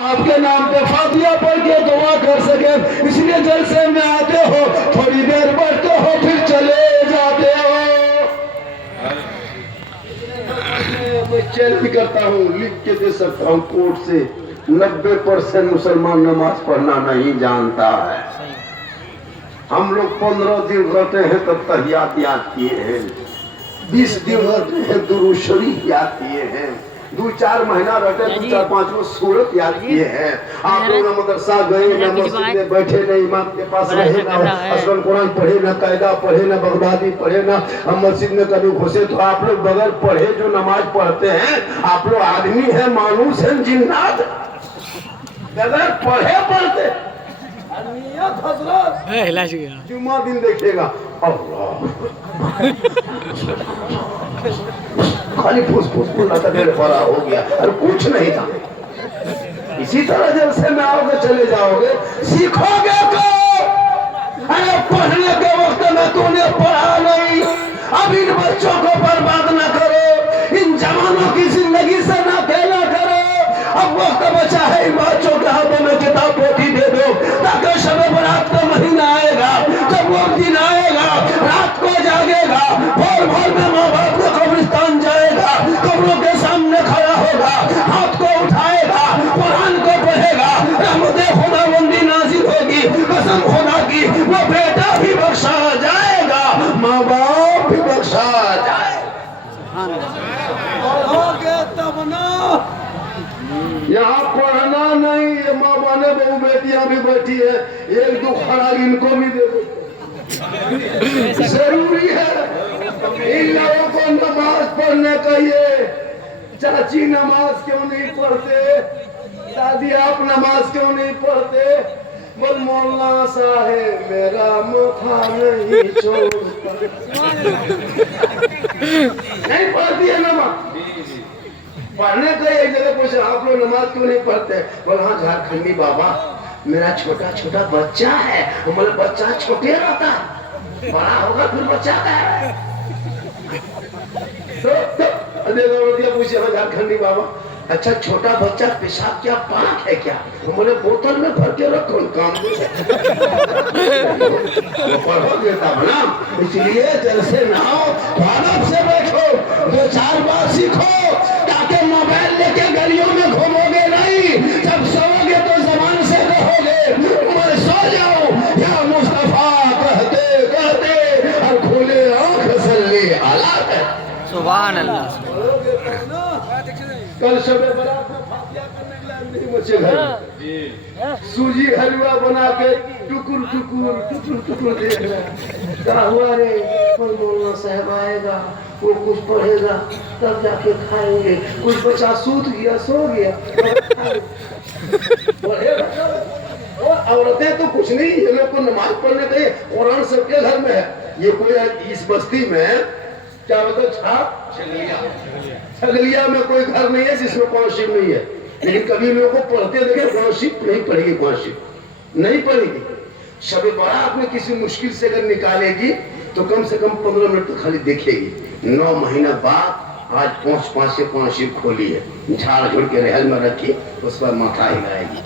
आपके नाम पे फातिया पढ़ के दुआ कर सके, इसलिए जलसे में आते हो, थोड़ी देर बैठते हो, फिर चले जाते हो। मैं चैलेंज करता हूँ, लिख के दे सकता हूँ कोर्ट से, 90% मुसलमान नमाज पढ़ना नहीं जानता है। हम लोग 15 दिन रहते हैं तब तहियात याद किए हैं, 20 दिन रहते हैं दुरूद शरीफ याद किए हैं, 2-4 महीना रहते 2-4-5 सूरत याद किए हैं। आप लोग ना मदरसा गए, ना मस्जिद में बैठे, ना इमाम के पास रहे, ना असलन कुरान पढ़े, ना कायदा पढ़े, ना बगदादी पढ़े, ना हम मस्जिद में कभी घुसे। तो आप लोग बगैर पढ़े जो नमाज पढ़ते हैं, आप लोग आदमी है, मानूस है, जिन्नात, बगैर पढ़े पढ़ते। जुम्मा दिन देखेगा अल्लाह खाली फूस फूस फूस डेढ़ पड़ा हो गया और कुछ नहीं था। इसी तरह जलसे में आओगे, चले जाओगे, सीखोगे को। अरे पढ़ने के वक्त में तूने पढ़ा नहीं, अब इन बच्चों को बर्बाद न करो, इन जवानों की जिंदगी से ना खेला करो। अब वक्त बचा है, इन बच्चों के हाथों में किताब पोथी दे दो, ताकि शब बरात का महीना आएगा, जब वो दिन आएगा, रात को जागेगा, भोर भोर में माँ बाप को कब्रिस्तान जाएगा, कब्रों के सामने खड़ा होगा, हाथ को उठाएगा, कुरान को पढ़ेगा, रहमत खुदाबंदी नाजिल होगी, कसम खुदा की, वो बेटा भी बख्शा जाएगा, माँ बाप भी बख्शा जाएगा। तब ना यहाँ पढ़ना नहीं, माँ बाने बहू बेटियां भी बैठी है, 1-2 खड़ा इनको भी दे दो, जरूरी है। इन लोगों को नमाज पढ़ने कहिए। चाची नमाज क्यों नहीं पढ़ते, दादी आप नमाज क्यों नहीं पढ़ते? बोल मौलाना साहेब मेरा माथा नहीं छोड़ता, नहीं पढ़ती है नमाज। पढ़ने का एक जगह पूछा, आप लोग नमाज क्यों नहीं पढ़ते? बोल हाँ झारखंडी बाबा, मेरा छोटा छोटा बच्चा है, हमारा बच्चा छोटे रहता है, बड़ा होगा फिर बच्चा का है। तो पूछे हाँ झारखंडी बाबा, अच्छा छोटा बच्चा पेशाब क्या पाक है क्या? हमारे बोतल में भर के रखो, काम पढ़ो देता बना। इसलिए जलसे ना हो, आराम से बैठो, 2-4 बात सीखो, ताकि मोबाइल लेके गलियों में घूमोगे नहीं, जब सोओगे तो जबान से कहोगे मैं सो जाऊं या मुस्तफा कहते कहते, और खुले आंख सल्ली अला है। सुभान अल्लाह। कल शबे बारात में फातिया करने के लिए नहीं बचे घर में, सूजी हलवा बना के टुकुर टुकुर टुकुर टुकुर दे रहा। क्या हुआ रे? मौलाना साहब आएगा, वो कुछ पढ़ेगा, तब जाके खाएंगे। कुछ बच्चा सूत गया, सो गया, और औरतें तो कुछ नहीं, ये लोग को नमाज पढ़ने के लिए कुरान सबके घर में है। ये कोई इस बस्ती में क्या होता छाप छगलिया में कोई घर नहीं है जिसमें कौशिक नहीं है, लेकिन कभी लोगों को पढ़ते देखे, कौशिक नहीं पढ़ेगी, कौशिक नहीं पढ़ेगी। शबे बारात में किसी मुश्किल से अगर निकालेगी तो कम से कम 15 मिनट तो खाली देखेगी। 9 महीना बाद आज 5 से 5 खोली है, झाड़ झुड़ के रहल में रखी, उस पर माथा हिलाएगी,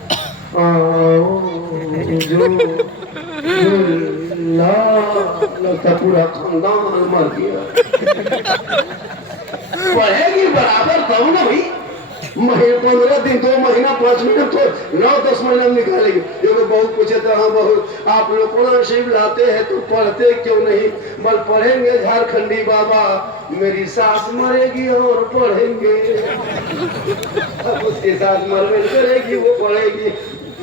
लगता पूरा खानदान मर गया। पढ़ेगी बराबर तब ना भाई, 15 दिन 2 महीना 5 महीना तो 9-10 महीना निकालेगी। जो बहुत पूछे थे हाँ बहुत आप लोग कुरान शरीफ लाते हैं तो पढ़ते क्यों नहीं? बल पढ़ेंगे झारखंडी बाबा, मेरी सास मरेगी और पढ़ेंगे। अब उसकी सास मरवे करेगी, वो पढ़ेगी।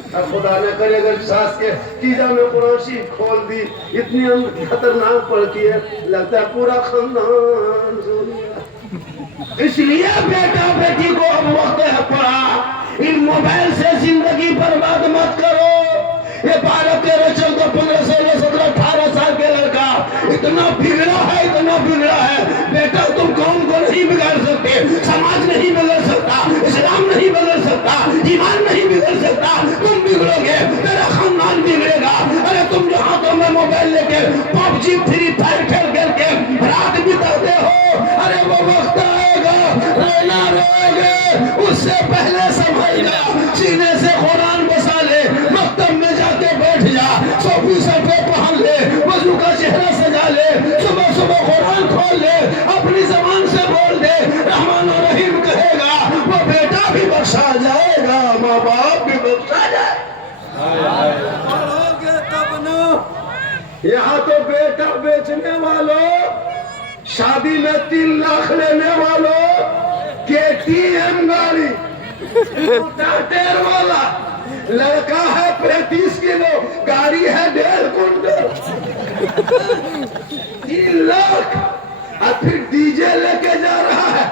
अब खुदा न करे अगर सास के तीजा में कुरान शरीफ खोल दी, इतनी खतरनाक पढ़ती है, लगता है पूरा खानदान सो गया। इसलिए बेटा बेटी को अब वक्त है पढ़ा, इन मोबाइल से जिंदगी बर्बाद मत करो। ये 12, 13, 14, 15, 16, 17, 18 साल के लड़का इतना बिगड़ा है, इतना बिगड़ा है। बेटा तुम कौन को नहीं बिगाड़ सकते, समाज नहीं बिगड़ सकता, इस्लाम नहीं बिगड़ सकता, ईमान नहीं बिगड़ सकता। तुम बिगड़ोगे, तेरा खानदान बिगड़ेगा। अरे तुम जो हाथों में मोबाइल लेके PUBG फ्री फायर खेल खेल के रात बिताते हो, अरे वो वक्त आएगा रोना रोगे, उससे पहले समझना, सीने से जाएगा, माँ बाप भी बख्शा जाए। पढ़ोगे तब न। यहाँ तो बेटा बेचने वालों, शादी में 3 लाख लेने वालों, KTM गाड़ी, टाटेर वाला, लड़का है 35 किलो, गाड़ी है 1.5 कुंटल, 3 लाख, और फिर डीजे लेके जा रहा है।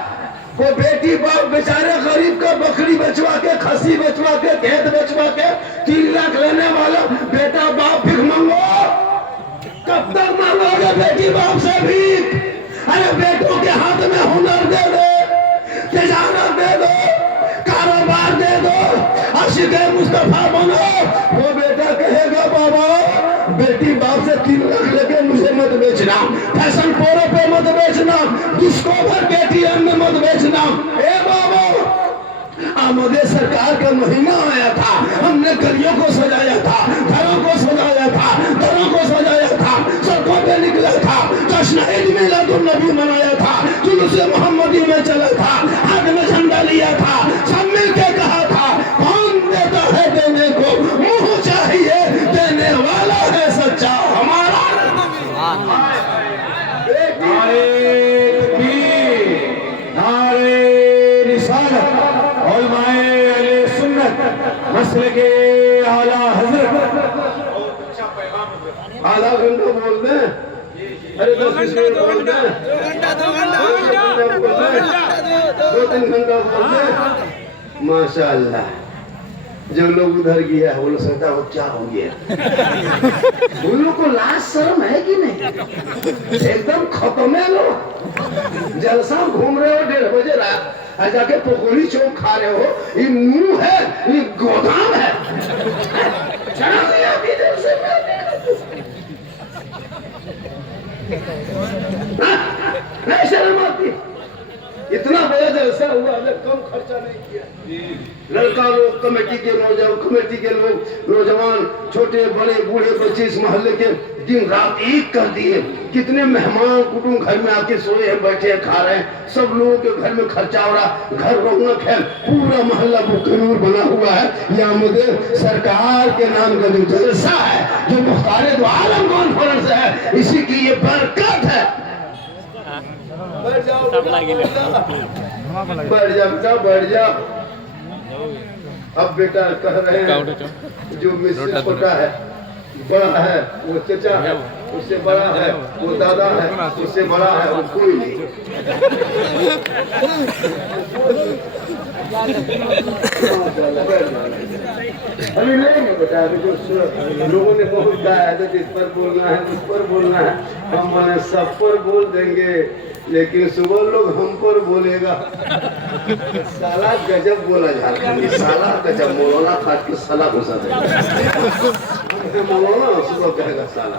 वो बेटी बाप बेचारे गरीब का बकरी बचवा के, खसी बचवा के, खेत बचवा के 3 लाख लेने वाला बेटा बाप भीख मांगो। कब तक मांगोगे बेटी बाप से भीख? अरे बेटों के हाथ में हुनर दे दो, तिजारत दे दो, कारोबार दे दो, आशिक़े मुस्तफा बनो। वो बेटा कहेगा बाबा बेटी बाप से 3 लाख लेके मुझे मत बेचना, फैशन प्रो पे मत बेचना, डिस्कवर KTM में मत बेचना। ए बाबा आमदे सरकार का महीना आया था, हमने गलियों को सजाया था, घरों को सजाया था, घरों को सजाया था, सड़कों पे निकला था, जश्न ईद मिलादुन्नबी मनाया था, जुलूस मोहम्मदी में चला था, हाथ में झंडा लिया था, सब मिलके कहा था कौन देता है देने को, मुंह चाहिए देने वाला है सच्चा हमारा। मसले के आला हजरत आधा घंटा बोल दे, अरे 10 मिनट बोल दे, 2-3 घंटा बोल दे। माशाअल्लाह जो लोग उधर गया है वो लोग सोचता वो क्या हो गया। उन लोग को लाज शर्म है कि नहीं? एकदम खत्म है लोग। जलसा घूम रहे हो 1:30 बजे रात, और जाके पकौड़ी चौक खा रहे हो। ये मुंह है, ये गोदाम है। शर्म नहीं आती दिल से? नहीं शर्म आती? इतना बड़ा जलसा हुआ, हमने कम खर्चा नहीं किया। लड़का लोग, कमेटी के लोग, नौजवान, छोटे बड़े बूढ़े बच्चे इस मोहल्ले के दिन रात एक कर दिए। कितने मेहमान कुटुंब घर में आके सोए हैं, बैठे हैं, खा रहे हैं। सब लोगों के घर में खर्चा हो रहा, घर रौनक है, पूरा मोहल्ला बुकनूर बना हुआ है। यह मुझे सरकार के नाम का जो जलसा है, जो मुख्तारे दो आलम कॉन्फ्रेंस है, इसी की ये बरकत है। बैठ जाओ बेटा, बैठ जाओ। अब बेटा कह रहे हैं जो मुझसे छोटा है, बड़ा है वो चचा है, उससे बड़ा है वो दादा है, उससे बड़ा है वो कोई नहीं। अभी नहीं बेटा, अभी जो लोगों ने बहुत कहा है तो इस पर बोलना है, उस पर बोलना है, हम मैंने सब पर बोल देंगे, लेकिन सुबह लोग हम पर बोलेगा। साला गजब बोला झारखंडी, साला गजब, मौलाना खाट के साला घुसा देगा। मौलाना सुबह कहेगा साला,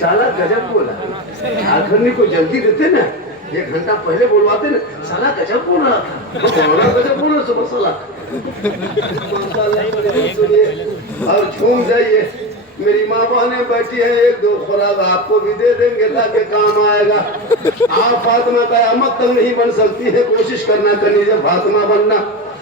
साला गजब बोला। झारखंडी को जल्दी देते ना, 1 घंटा पहले बोलवाते ना, साला गजब बोल रहा था, मौलाना गजब बोल रहा सुबह साला। और झूम जाइए, मेरी माँ बहने बैठी है, 1-2 खुराक आपको भी दे देंगे ताकि काम आएगा। आप फातिमा क़यामत तक नहीं बन सकती है, कोशिश करना कनीज़ फातिमा बनना।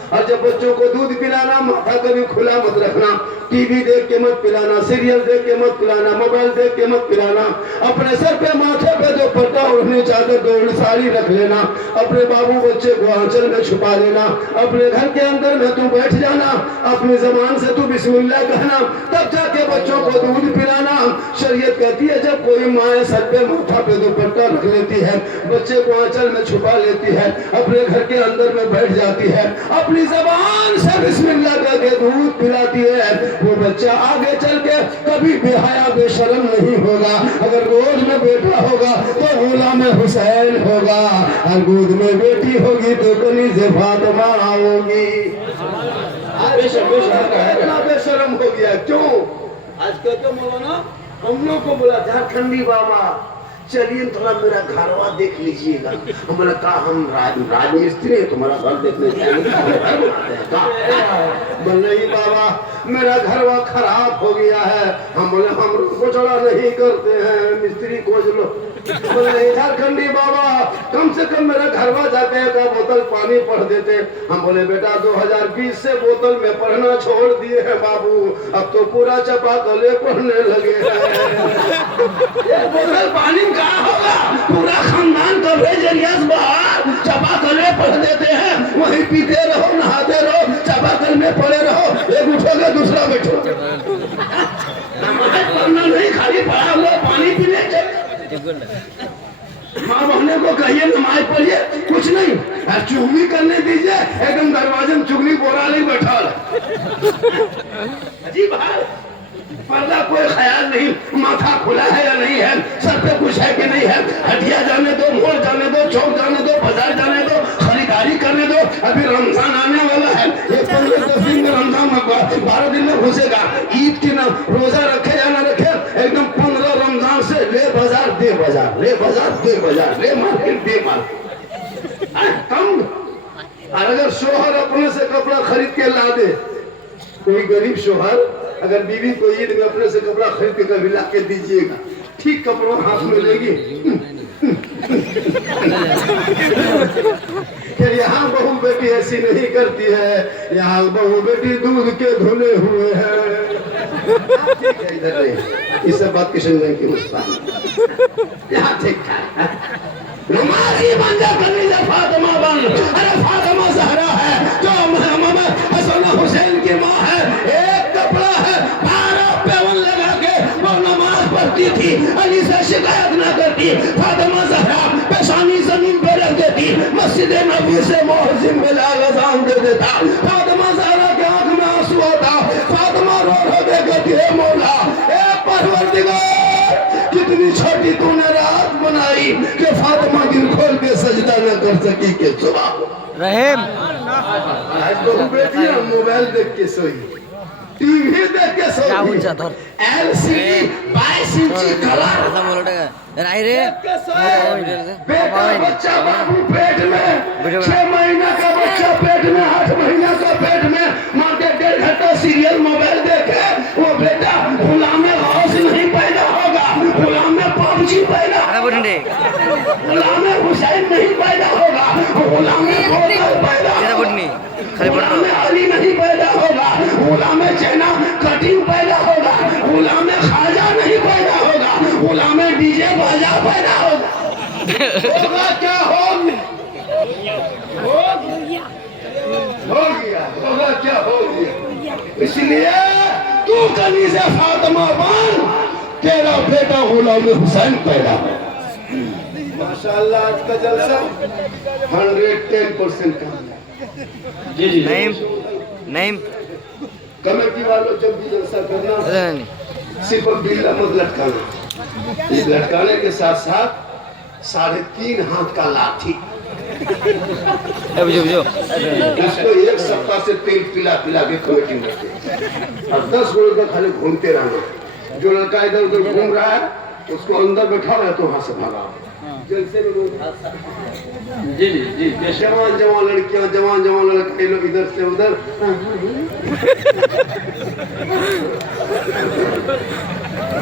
और जब बच्चों को दूध पिलाना, माथा कभी खुला मत रखना, टीवी देख के मत पिलाना, सीरियल देख के मत पिलाना, मोबाइल देख के मत पिलाना। अपने सर पे माथे पे जो पट्टा ओढ़ने चादर दौड़ साड़ी रख लेना, अपने बाबू बच्चे को आंचल में छुपा लेना, अपने घर के अंदर में तू बैठ जाना, अपनी जबान से तू बिस्मिल्लाह कहना, तब जाके बच्चों को दूध पिलाना। शरीयत कहती है जब कोई माँ सर पे माथा पे दुपट्टा रख लेती है, बच्चे को आंचल में छुपा लेती है, अपने घर के अंदर में बैठ जाती है, अपनी ज़बान से बिस्मिल्लाह करके दूध पिलाती है, वो बच्चा आगे चल के कभी बेहया बेशर्म नहीं होगा। अगर गोद में बेटा होगा तो गुलाम हुसैन होगा, और गोद में बेटी होगी तो कनीज़ फातिमा होगी। बेशर्म हो गया क्यों? आज कहते मौलाना हम लोग को बोला झारखंडी बाबा चलिए थोड़ा मेरा घरवा देख लीजिएगा। हम बोला कहा हम राजमिस्त्री है, तुम्हारा घर देखने जाएंगे। बोल नहीं बाबा मेरा घर वह खराब हो गया है। हम बोले हम कुचड़ा नहीं करते हैं, मिस्त्री खोज लो। बोले झारखंडी बाबा कम से कम मेरा घरवा जाके एक बोतल पानी पढ़ देते। हम बोले बेटा 2020 से बोतल में पढ़ना छोड़ दिए हैं बाबू, अब तो पूरा चापाकले पढ़ने लगे हैं। बोतल पानी का होगा, पूरा खानदान कवरेज एरिया से बाहर चापाकले पढ़ देते हैं, वहीं पीते रहो नहाते रहो चापाकल में पड़े रहो, एक उठोगे दूसरा बैठो। नमाज पढ़ना नहीं, खाली पढ़ा लो, पानी पीने चले। माँ बहने को कहिए नमाज पढ़िए, कुछ नहीं चुगली करने दीजिए, एकदम दरवाजे में चुगली बोरा नहीं बैठा। अजीब हाल, पर्दा कोई ख्याल नहीं, माथा खुला है या नहीं है, सर पे कुछ है कि नहीं है, हटिया जाने दो, मोड़ जाने दो, चौक जाने दो, बाजार जाने दो, खरीदारी करने दो। अभी रमजान आने वाला है, ये 15-10 दिन में रमजान 12 दिन में घुसेगा। ईद की ना रोजा रखे या ना रखे, एकदम 15 रमजान से ले बाजार दे बाजार, ले बाजार दे बाजार, ले मार्केट दे मार्केट। कम अगर शोहर अपने से कपड़ा खरीद के ला दे, कोई गरीब शोहर अगर बीवी को ईद में अपने से कपड़ा खरीद के कभी ला के दीजिएगा, ठीक कपड़ा हाथ में लेगी। यहाँ बहू बेटी ऐसी नहीं करती है, यहाँ बहू बेटी दूध के धुले हुए हैं। इधर नहीं, इस सब बात किशन की मुस्तान यहाँ ठीक ठाक। नमाजी बन जा कनीज़ फातिमा बन, अरे फातिमा ज़हरा है जो मोहम्मद हसन हुसैन की माँ है। एक कपड़ा है 12 पेवन लगा के वो नमाज पढ़ती थी, अली से शिकायत न करती। फातिमा ज़हरा पेशानी जमीन पे रख देती, मस्जिद नबी से मुअज्जिन बिलाल अज़ान दे देता। फातिमा ज़हरा के आंख में आंसू आता, फातिमा रो रो के कहती है मौला ए परवरदिगार, कितनी छोटी तूने रात बनाई कि फातिमा दिल खोल के सजदा न कर सकी के सुबह रहीम। आज बहू बेटी मोबाइल देख के सोई, टीवी देख के सोई, एलसीडी 22 इंची कलर बेटा बच्चा बाबू पेट में, 6 महीना का बच्चा पेट में, 8 महीना का पेट में, माँ के 1.5 घंटा सीरियल मोबाइल देखे, वो बेटा गुलाम गौस नहीं पैदा होगा, गुलाम पबजी पैदा, गुलाम हुसैन नहीं पैदा होगा, गुलाम पैदा, गुलाम अली नहीं पैदा होगा, गुलाम चैना कटिंग पैदा होगा, गुलाम खाजा नहीं पैदा होगा, गुलाम डीजे बाजा पैदा होगा। होगा क्या हो गया, होगा क्या हो गया। इसलिए तू कनीज़ फातिमा बन, तेरा बेटा गुलाम हुसैन पैदा हो। माशाअल्लाह आज का जलसा 110% का। जी जी नहीं कमेटी वालों जब भी जलसा करना सिर्फ बिल्ला मत लटकाना, इस लटकाने के साथ साथ 3.5 हाथ का लाठी, इसको 1 सप्ताह से तेल पिला पिला के कमेटी में रखते और 10 गोल का खाली घूमते रहना। जो लड़का इधर उधर घूम रहा है उसको अंदर बैठा रहे तो वहां से भगा। जलसे में जी जी जी जवान जवान लड़कियां, जवान जवान लड़के लोग इधर से उधर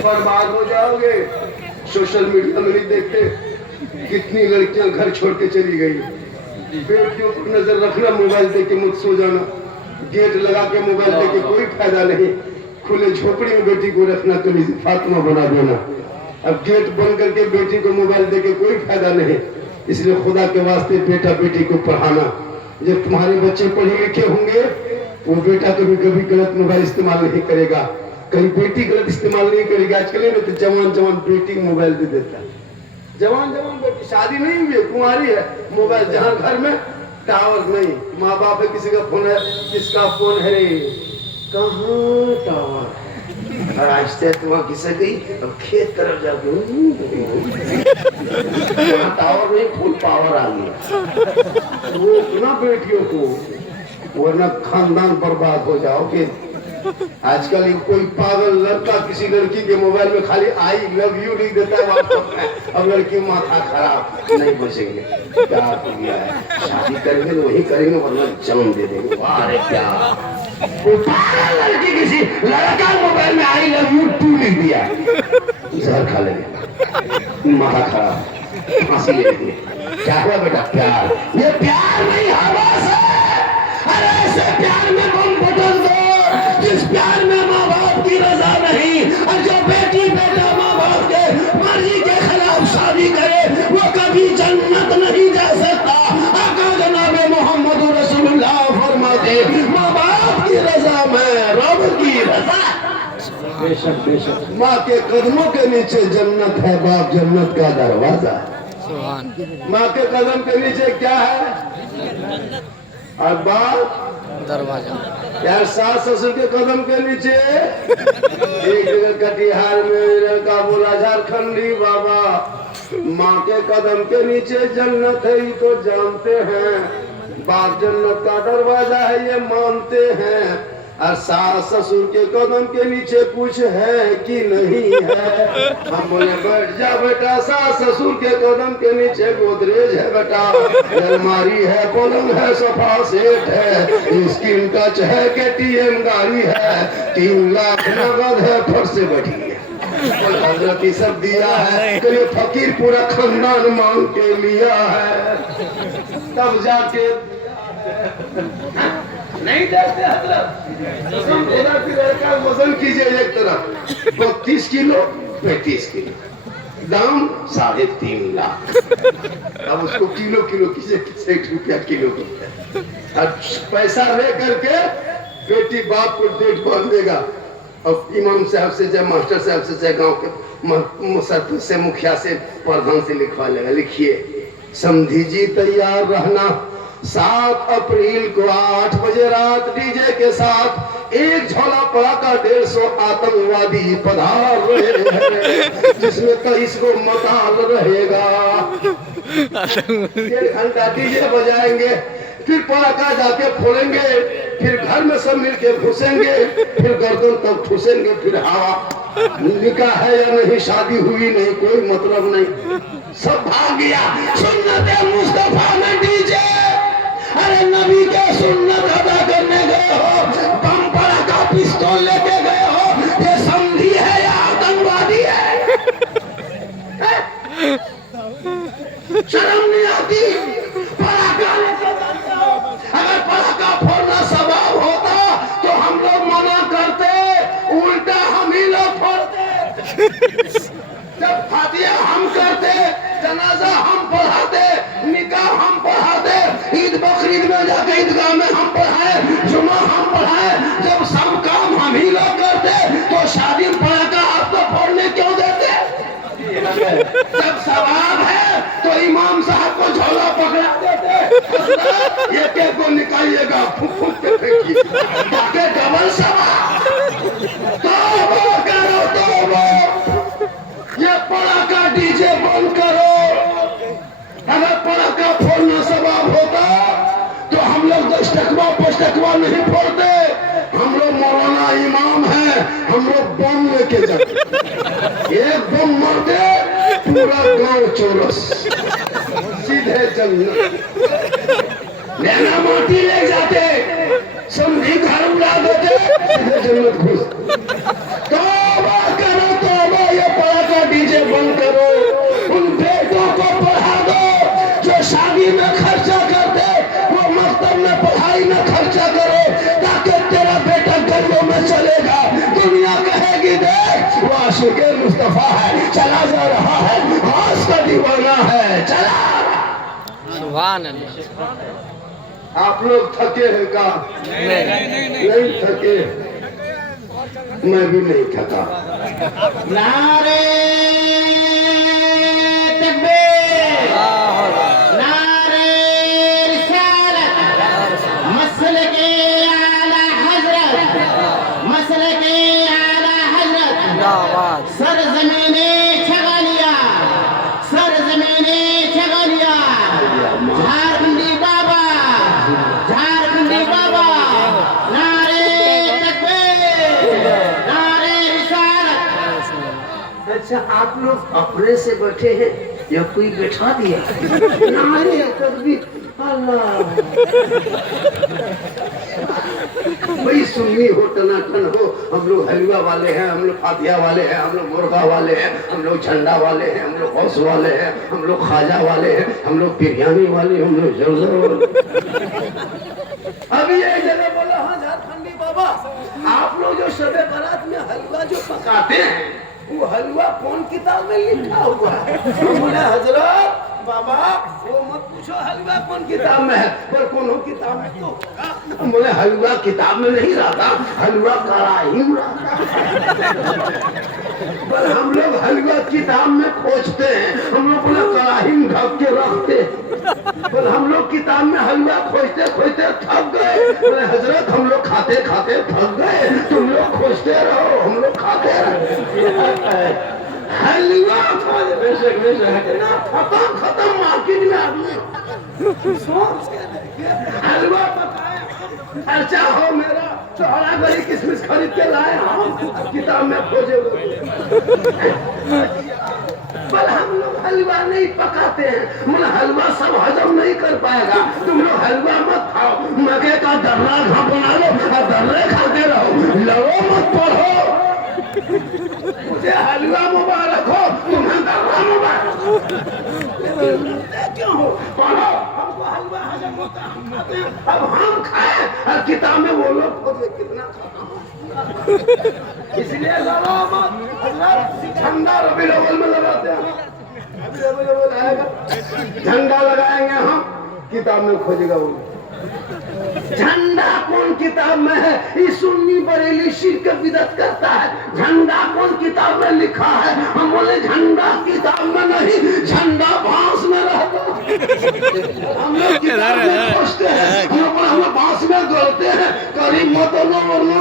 बर्बाद हो जाओगे। सोशल मीडिया में नहीं देखते कितनी लड़कियां घर छोड़ के चली गई। बेटियों पर नजर रखना, मोबाइल दे के मत सो जाना, गेट लगा के मोबाइल दे के कोई फायदा नहीं। खुले झोपड़ी में बेटी को रखना, कनीज़ फातिमा बना देना। अब गेट बंद करके बेटी को मोबाइल दे के कोई फायदा नहीं। इसलिए खुदा के वास्ते बेटा बेटी को पढ़ाना। जब तुम्हारे बच्चे पढ़े लिखे होंगे वो बेटा कभी कभी गलत मोबाइल इस्तेमाल नहीं करेगा, कहीं बेटी गलत इस्तेमाल नहीं करेगी। आजकल में तो जवान जवान बेटी मोबाइल दे देता है, जवान जवान बेटी शादी नहीं हुई है, कुंवारी है, मोबाइल जहाँ घर में टावर नहीं, माँ बाप है, किसी का फोन है, किसका फोन है रे, कहाँ टावर और आज से तुम किसे गई, अब खेत तरफ जाके टावर नहीं, फुल पावर आ गया। वो ना बेटियों को, वरना खानदान बर्बाद हो जाओगे। आजकल कोई पागल लड़का किसी लड़की के मोबाइल में खाली आई लव यू लिख देता है व्हाट्सएप में, अब लड़की माथा खराब, नहीं बचेंगे। क्या किया है, शादी करेंगे तो वही करेंगे वरना जन्म दे देंगे। वाह रे क्या, कोई पागल लड़की किसी लड़का मोबाइल में आई लव यू 2 लिख दिया, जहर खा लेंगे, माथा खराब, फांसी ले लेंगे। क्या हुआ बेटा, प्यार, ये प्यार नहीं हवस है। अरे ऐसे प्यार में बम बटन दो जिस प्यार में माँ बाप की रजा नहीं, और जो बेटी बेटा माँ बाप के मर्जी के खिलाफ शादी करे वो कभी जन्नत नहीं जा सकता। आका जनाब मोहम्मद रसूलुल्लाह फरमाते, माँ बाप की रजा में रब की रजा। बेशक बेशक माँ के कदमों के नीचे जन्नत है, बाप जन्नत का दरवाजा। माँ के कदम के नीचे क्या है, और बाप दरवाजा। यार सास ससुर के कदम के नीचे, एक जगह कटिहार में लड़का बोला झारखंडी बाबा, माँ के कदम के नीचे जन्नत है, ये तो जानते हैं, बाप जन्नत का दरवाजा है ये मानते हैं, और सास ससुर के कदम के नीचे कुछ है कि नहीं है। हम बोले बैठ जा बेटा, सास ससुर के कदम के नीचे गोदरेज है बेटा, अलमारी है, पलंग है, सोफा सेट है, स्क्रीन टच है, KTM गाड़ी है, 3 लाख नगद है, फट से बैठी है। हजरत ये सब दिया है, कभी फकीर पूरा खानदान मांग के लिया है, तब जाके नहीं डरते हजरत। लड़का वजन कीजिए एक तरफ 32 किलो 35 किलो, दाम 3.5 लाख, अब उसको किलो किलो कीजिए, 1 रुपया किलो, और पैसा ले करके बेटी बाप को डेट बांध देगा, और इमाम साहब से चाहे मास्टर साहब से चाहे गांव के सरपंच से मुखिया से प्रधान से लिखवा लेगा, लिखिए समझी जी तैयार रहना, 7 अप्रैल को 8 बजे रात डीजे के साथ एक झोला पड़ाका 150 आतंकवादी पधार रहे हैं, जिसमें 23 को मताल रहेगा। 1 घंटा डीजे बजाएंगे, फिर पड़ाका जाके फोड़ेंगे, फिर घर में सब मिलके घुसेंगे, फिर गर्दन तक ठूसेंगे, फिर हवा। निकाह है या नहीं, शादी हुई नहीं, कोई मतलब नहीं, सब भाग गया। सुन्नत मुस्तफा में डीजे, अरे नबी के सुन्नत अदा करने गए हो, बम पड़ाका पिस्तौल लेके गए हो, ये समझी है या आतंकवादी है? शर्म नहीं आती? पड़ाका लेके जाते हो, अगर पड़ाका फोड़ना सवाब होता तो हम लोग मना करते, उल्टा हम ही लोग फोड़ते। जब फातिहा हम करते, जनाजा हम पढ़ाते, निकाह हम पढ़ाते, ईद बकरीद में जाके ईदगाह में हम पढ़ाए, जुमा हम पढ़ाए, जब सब काम हम ही लोग करते तो शादी में पड़ाका आपको फोड़ने क्यों देते? जब सवाब है तो इमाम साहब को झोला पकड़ा देते, एक को निकालिएगा, फूक फूक के फेंकिए, ताकि डबल सवाब। तौबा करो तौबा, ये पड़ाका डीजे बंद करो। अगर पड़ाका फोड़ना सवाब होता तो हम लोग 10 टकवा 5 टकवा नहीं फोड़ते, हम लोग मौलाना इमाम हैं, हम लोग बम लेके जाते, एक बम मार दे पूरा गांव चौरस, सीधे जन्नत। लेना माटी ले जाते, समझी घर उड़ा देते, सीधे जन्नत घुस। तौबा करो तौबा, ये पड़ाका डीजे बंद करो, उन बेटों को पढ़ा दो जो शादी में खर्चा करते, वो मकतब में पढ़ाई में खर्चा करो, ताकि तेरा बेटा गंदों में चलेगा, दुनिया कहेगी देख वो आशिक़े मुस्तफा है, चला जा रहा है, आस का दीवाना है, चला। सुभान अल्लाह। आप लोग थके हैं का? नहीं थके, मैं भी नहीं थका। नारे तकबीर, नारे रिसालत, मसलके आला हजरत, मसलके आला हजरत, सरज़मीने छगलिया, सरज़मीने छगलिया, झारखंडी बाबा, झारखंडी बाबा, नारे तकबीर, अच्छा आप लोग अपने से बैठे हैं या कोई बैठा दिया? नहीं तभी अल्लाह भाई सुन्नी हो टनाटन हो, हम लोग हलवा वाले हैं, हम लोग फातिया वाले हैं, हम लोग मुर्गा वाले हैं, हम लोग झंडा वाले हैं, हम लोग हौस वाले हैं, हम लोग खाजा वाले हैं, हम लोग बिरयानी वाले, हम लोग जर्जर वाले। अभी एक जगह बोला हाँ झारखंडी बाबा, आप लोग जो शबे बारात में हलवा जो पकाते हैं वो हलवा कौन किताब में लिखा हुआ है? बोले हजरत बाबा वो मत पूछो हलवा कौन किताब में है, पर कौन किताब में तो बोले हलवा किताब में नहीं रहता, हलवा कढ़ाई में रहता। पर हम लोग हलवा किताब में खोजते हैं, हम लोग बोले कढ़ाई में ढक के रखते, पर हम लोग किताब में हलवा खोजते खोजते थक गए। बोले हजरत हम लोग खाते खाते थक गए, तुम लोग खोजते रहो हम लोग खाते रहे। हलवा बेशक बेशक खत्म मार्केट में आदमी सोच के देखिए हलवा पकाए, खर्चा हो मेरा चौड़ा गरी किसमिस खरीद के लाए हम किताब में खोजे। पर हम लोग हलवा नहीं पकाते हैं, मतलब हलवा सब हजम नहीं कर पाएगा, तुम लोग हलवा मत खाओ, मगे का दर्रा घा बना लो और दर्रे खाते रहो, लड़ो मत पढ़ो। मुझे हलवा मुबारक हो, तुम्हें दर्रा मुबारक हो। क्यों हो? पढ़ो, हमको हलवा हजम होता है, हम खाते हैं, अब हम खाए और किताब में वो लोग खोजे कितना खाता, इसलिए लड़ो मत। झंडा रबी अव्वल में लगाते हैं, अभी रबी अव्वल आएगा झंडा लगाएंगे हम, किताब में खोजेगा वो झंडा कौन किताब में है? ये सुन्नी बरेली शिर्क बिदअत करता है, झंडा कौन किताब में लिखा है? हम बोले झंडा किताब में नहीं, झंडा बांस में रहता। हम लोग किताब में खोजते हैं, हम लोग बांस में गलते हैं, करीब मत लो वरना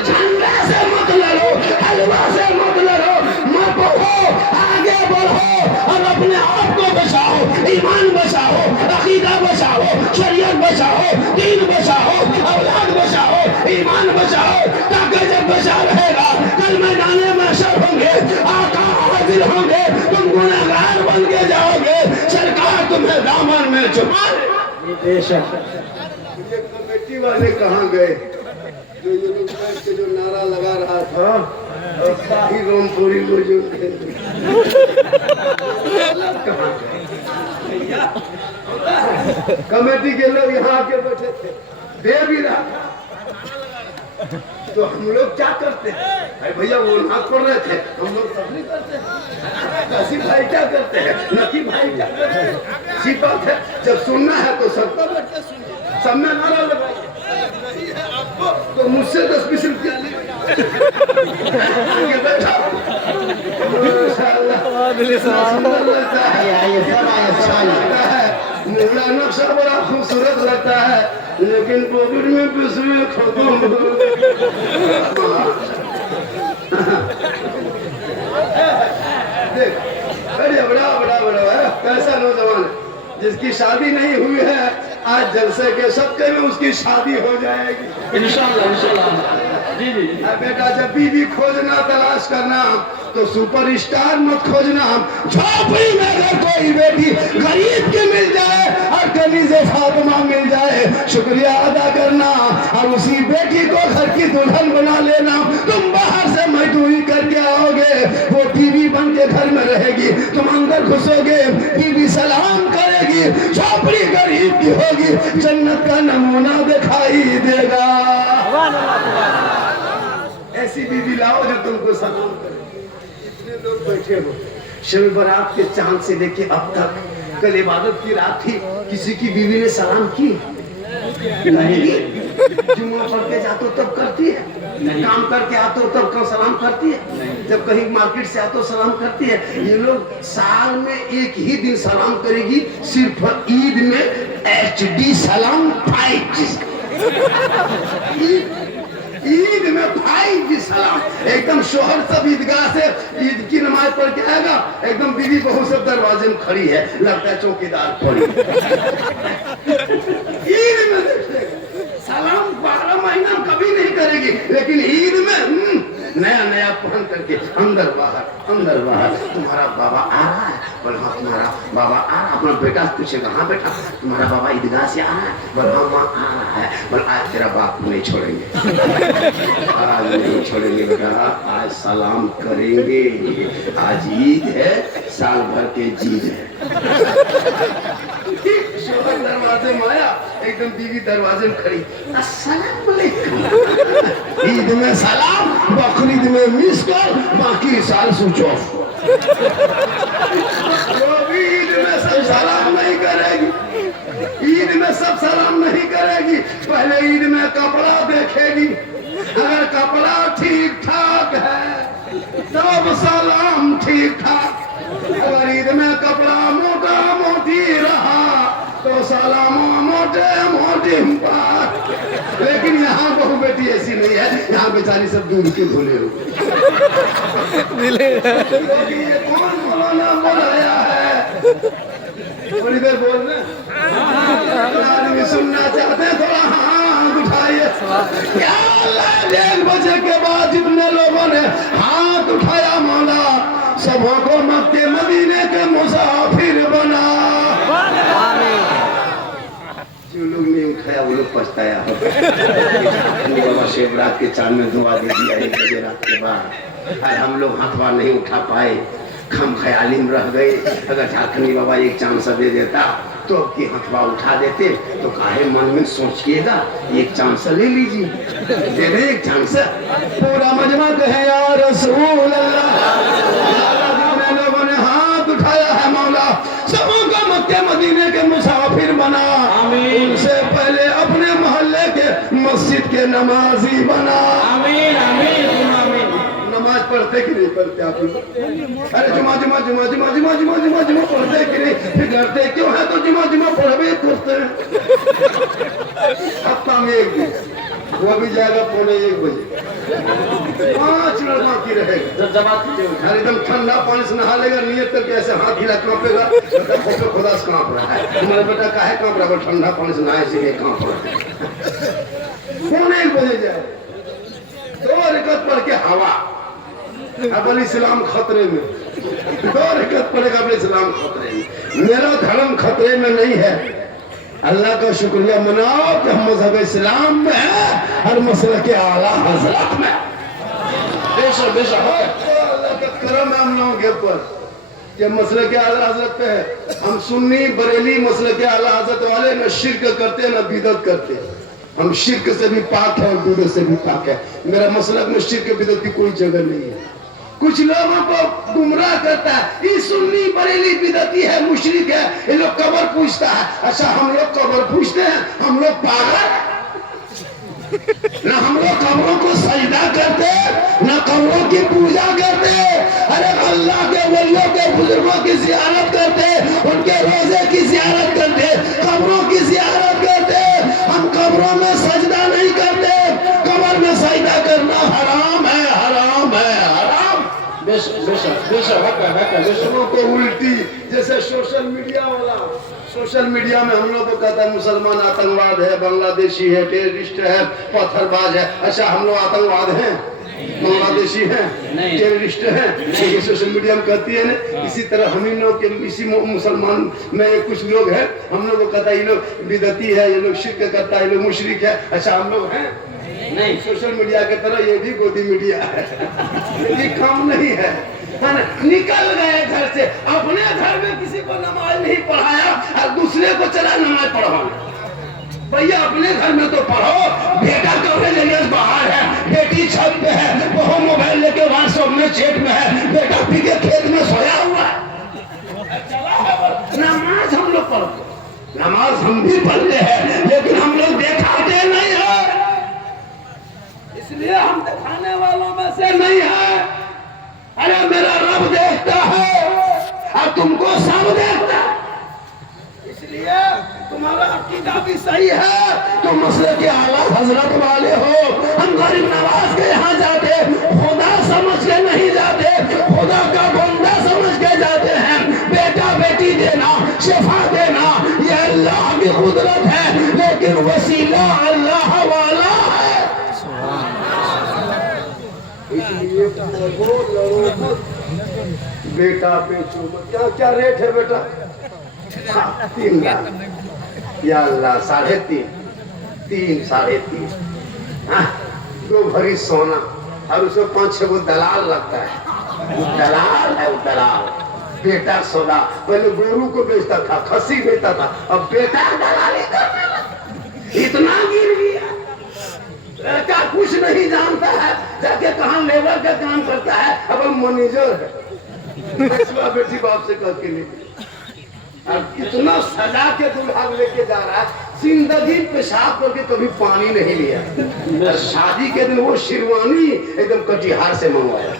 झंडा से मत लड़ो, हलवा से मत लड़ो, मत बढ़ो, आगे बढ़ो और अपने आप को बचाओ, ईमान बचाओ, अकीदा बचाओ, शरीयत बचाओ, दीन बचाओ, औलाद बचाओ, ईमान बचाओ, ताकि जब बचा रहेगा कल मैदाने में शर होंगे, आका हाजिर होंगे, तुम गुनहगार बन के जाओगे, सरकार तुम्हें दामन में छुपा ले। ये कमेटी वाले कहाँ गए जो ये लोग बैठ के जो नारा लगा रहा था ही रोमपुरी बुजुर्ग कमेटी के लोग यहाँ आके बैठे थे, दे भी रहा था, तो हम लोग क्या करते हैं? अरे भैया वो नाक पड़ रहे थे, हम लोग तबलीग करते हैं, नसीब भाई क्या करते हैं, नसीब भाई क्या करते हैं, इसी बात है, जब सुनना है तो सबका बैठे सुनिए, सब में नारा लगाइए, आपको तो मुझसे 10-20 रुपया ले बैठा मेरा नक्शा बड़ा खूबसूरत लगता है, लेकिन कोविड में पिछले खत्म देख बड़ा बड़ा बड़ा है, कैसा नौजवान है जिसकी शादी नहीं हुई है, आज जलसे के सबके में उसकी शादी हो जाएगी इंशाल्लाह इंशाल्लाह। जी जी बेटा जब बीवी खोजना तलाश करना तो सुपरस्टार मत खोजना, झोपड़ी में अगर कोई बेटी गरीब की मिल जाए और कनीज़े फातिमा मिल जाए शुक्रिया अदा करना और उसी बेटी को घर की दुल्हन बना लेना। तुम बाहर से मजदूरी करके आओगे, वो टीवी बन के घर में रहेगी, तुम अंदर घुसोगे, बीवी सलाम करेगी, झोपड़ी गरीब की होगी, जन्नत का नमूना दिखाई देगा। ऐसी बीवी लाओ जो तुमको सलाम करे। इतने लोग बैठे हो, शब बारात के चांद से लेके अब तक, कल इबादत की रात थी, किसी की बीवी ने सलाम की नहीं? जुम्मा पढ़ के जाते हो तब करती है, काम करके आते हो तब सलाम करती है, जब कहीं मार्केट से आते हो सलाम करती है। ये लोग साल में एक ही दिन सलाम करेगी, सिर्फ ईद में HD सलाम 5G, ईद में 5G सलाम, एकदम शोहर सब ईदगाह से ईद की नमाज पढ़ के आएगा, एकदम बीवी बहू सब दरवाजे में खड़ी है, लगता है चौकीदार खड़ी ईद में सलाम 12 महीना कभी नहीं करेगी, लेकिन ईद में नया नया पहन करके अंदर बाहर तुम्हारा बाबा आ रहा है, बोल हाँ तुम्हारा बाबा आ रहा है। अपना बेटा पूछेगा हाँ बेटा तुम्हारा बाबा ईदगाह से आ रहा है, बोल हाँ माँ आ रहा है। बोल आज तेरा बाप को नहीं छोड़ेंगे, आज नहीं छोड़ेंगे बेटा, आज सलाम करेंगे, आज ईद है, साल भर के जीद है। शोहर दरवाजे में आया, एकदम बीवी दरवाजे में खड़ी, अस्सलाम वालेकुम। ईद में सलाम, बकरीद में मिस कॉल, बाकी साल स्विच ऑफ। वो भी ईद में सब सलाम नहीं करेगी, ईद में सब सलाम नहीं करेगी, पहले ईद में कपड़ा देखेगी, अगर कपड़ा ठीक ठाक है तब सलाम ठीक ठाक, अगर ईद में कपड़ा मोटा मोटी रहा तो सलाम मोटे मोटी बात। लेकिन यहाँ बहु बेटी ऐसी नहीं है, यहाँ बेचारी सब दूध के धुले हो। ये कौन मौलाना बुलाया है, थोड़ी देर बोल रहे आदमी सुनना चाहते हैं, थोड़ा हाथ उठाइए। क्या 1 बजे के बाद जितने लोगों ने हाथ उठाया मौला सबों को मक्के मदीने के मुसाफिर बना। जो लोग नहीं उठाया वो लोग पछताया। बाबा शेख रात के चांद में दुआ दे दिया 1 बजे रात के बाद, आज हम लोग हाथवा नहीं उठा पाए, खम ख्याली में रह गए। अगर झारखंडी बाबा एक चांस दे देता तो अब की हथवा उठा देते, तो काहे मन में सोचिएगा, एक चांस ले लीजिए, दे दे एक चांस। पूरा मजमा कहे या रसूल अल्लाह, लोगों ने हाथ उठाया है मौला सबों को मक्के मदीने के मुसाफिर बना, उनसे पहले अपने मोहल्ले के मस्जिद के नमाजी बना। आमीन आमीन आमीन। नमाज पढ़ते कि नहीं पढ़ते आप लोग? अरे जुमा जुमा जुमा जुमा जुमा जुमा जुमा जुमा पढ़ते कि नहीं? फिर डरते क्यों है? तो जुमा जुमा पढ़वे करते हैं। हफ्ता में 1 दिन, वो भी जाएगा 1:45 बजे, 5 मिनट बाकी रहेगा। एकदम ठंडा पानी से नहा लेगा, नियत करके ऐसे हाथ हिला कांपेगा, खुदा से कांप रहा है। तुम्हारा बेटा काहे कांप रहा है? ठंडा पानी से नहाए इसलिए कांप रहा है। 1:45 बजे जाए, 2 रकात पढ़ के हवा, अब इस्लाम खतरे में, 2 रकात पढ़ेगा, अब इस्लाम खतरे में। मेरा धर्म खतरे में नहीं है। अल्लाह का शुक्रिया मनाओ कि हम मजहब इस्लाम में है, हर मसले के आला हजरत में। बेशक अल्लाह का करम है हम लोगों के ऊपर कि मसले के आला हजरत पे है। हम सुन्नी बरेली मसले के आला हजरत वाले न शिर्क करते न बिदअत करते। हम शिर्क से भी पाक है और बिदअत से भी पाक है। मेरा मसलक में शिर्क बिदअत की कोई जगह नहीं है। कुछ लोगों को गुमराह करता है, ये सुन्नी बरेली बिदअती है, मुशरिक है, ये लोग कब्र पूजता है। अच्छा हम लोग कब्र पूजते हैं? हम लोग पागल ना, हम लोग कब्रों को सजदा करते ना कब्रों की पूजा करते। अरे अल्लाह के वलियों के बुजुर्गों की जियारत करते, उनके रोजे की जियारत करते, कब्रों की जियारत करते। हम कब्रों में सजदा नहीं करते, कब्र में सजदा करना हराम है, हराम है, हराम। बेशक को उल्टी, जैसे सोशल मीडिया वाला, सोशल मीडिया में हम लोग को कहता है मुसलमान आतंकवाद है, बांग्लादेशी है, टेररिस्ट है, पत्थरबाज है। अच्छा हम लोग आतंकवाद हैं, बांग्लादेशी हैं, टेररिस्ट हैं, ये सोशल मीडिया में कहती है ना। इसी तरह हम ही लोग के इसी मुसलमान में कुछ लोग हैं, हम लोग को कहता है ये लोग बिदअती है, ये लोग शिर्क करता है, ये लोग मुशरिक है। अच्छा हम लोग हैं नहीं, सोशल मीडिया की तरह ये भी गोदी मीडिया है, ये काम नहीं है। निकल गए घर से, अपने घर में किसी को नमाज नहीं पढ़ाया और दूसरे को चला नमाज पढ़ाना। भैया अपने घर में तो पढ़ो, बेटा कमरे लेके बाहर है, बेटी छत पे है, वो मोबाइल लेके व्हाट्सएप में चैट में है, बेटा पी के खेत में सोया हुआ है। नमाज हम लोग पढ़ते, नमाज हम भी पढ़ते हैं, लेकिन हम लोग दिखाते नहीं है, इसलिए हम दिखाने वालों में से नहीं है। अरे मेरा रब देखता है और तुमको सब देखता है, इसलिए तुम्हारा अकीदा भी सही है, तुम मसले के आला हजरत वाले हो। हम गरीब नवाज के यहाँ जाते, खुदा समझ के नहीं जाते, खुदा का बंदा समझ के जाते हैं। बेटा बेटी देना, शिफा देना, ये अल्लाह की कुदरत है, लेकिन वसीला अल्लाह वाला है। इसलिए वो लड़ो मत, बेटा बेचो मत। क्या क्या रेट है बेटा? 3 लाख। या अल्लाह, 3.5, 3, 3.5। हाँ, 2 भरी सोना और उसमें 5-6 वो दलाल लगता है। वो दलाल है, वो दलाल। बेटा सोना पहले गोरू को बेचता था, खस्सी बेचता था, अब बेटा दलाली करने लगा। इतना गिर गया, बेटा कुछ नहीं जानता है, जाके कहाँ लेबर का काम करता है, अब मैनेजर है। बेटी बाप से कह के लिए अब इतना सजा के दूल्हा लेके जा रहा है, जिंदगी पेशाब करके कभी पानी नहीं लिया। शादी के दिन वो शेरवानी एकदम कटिहार से मंगवाया।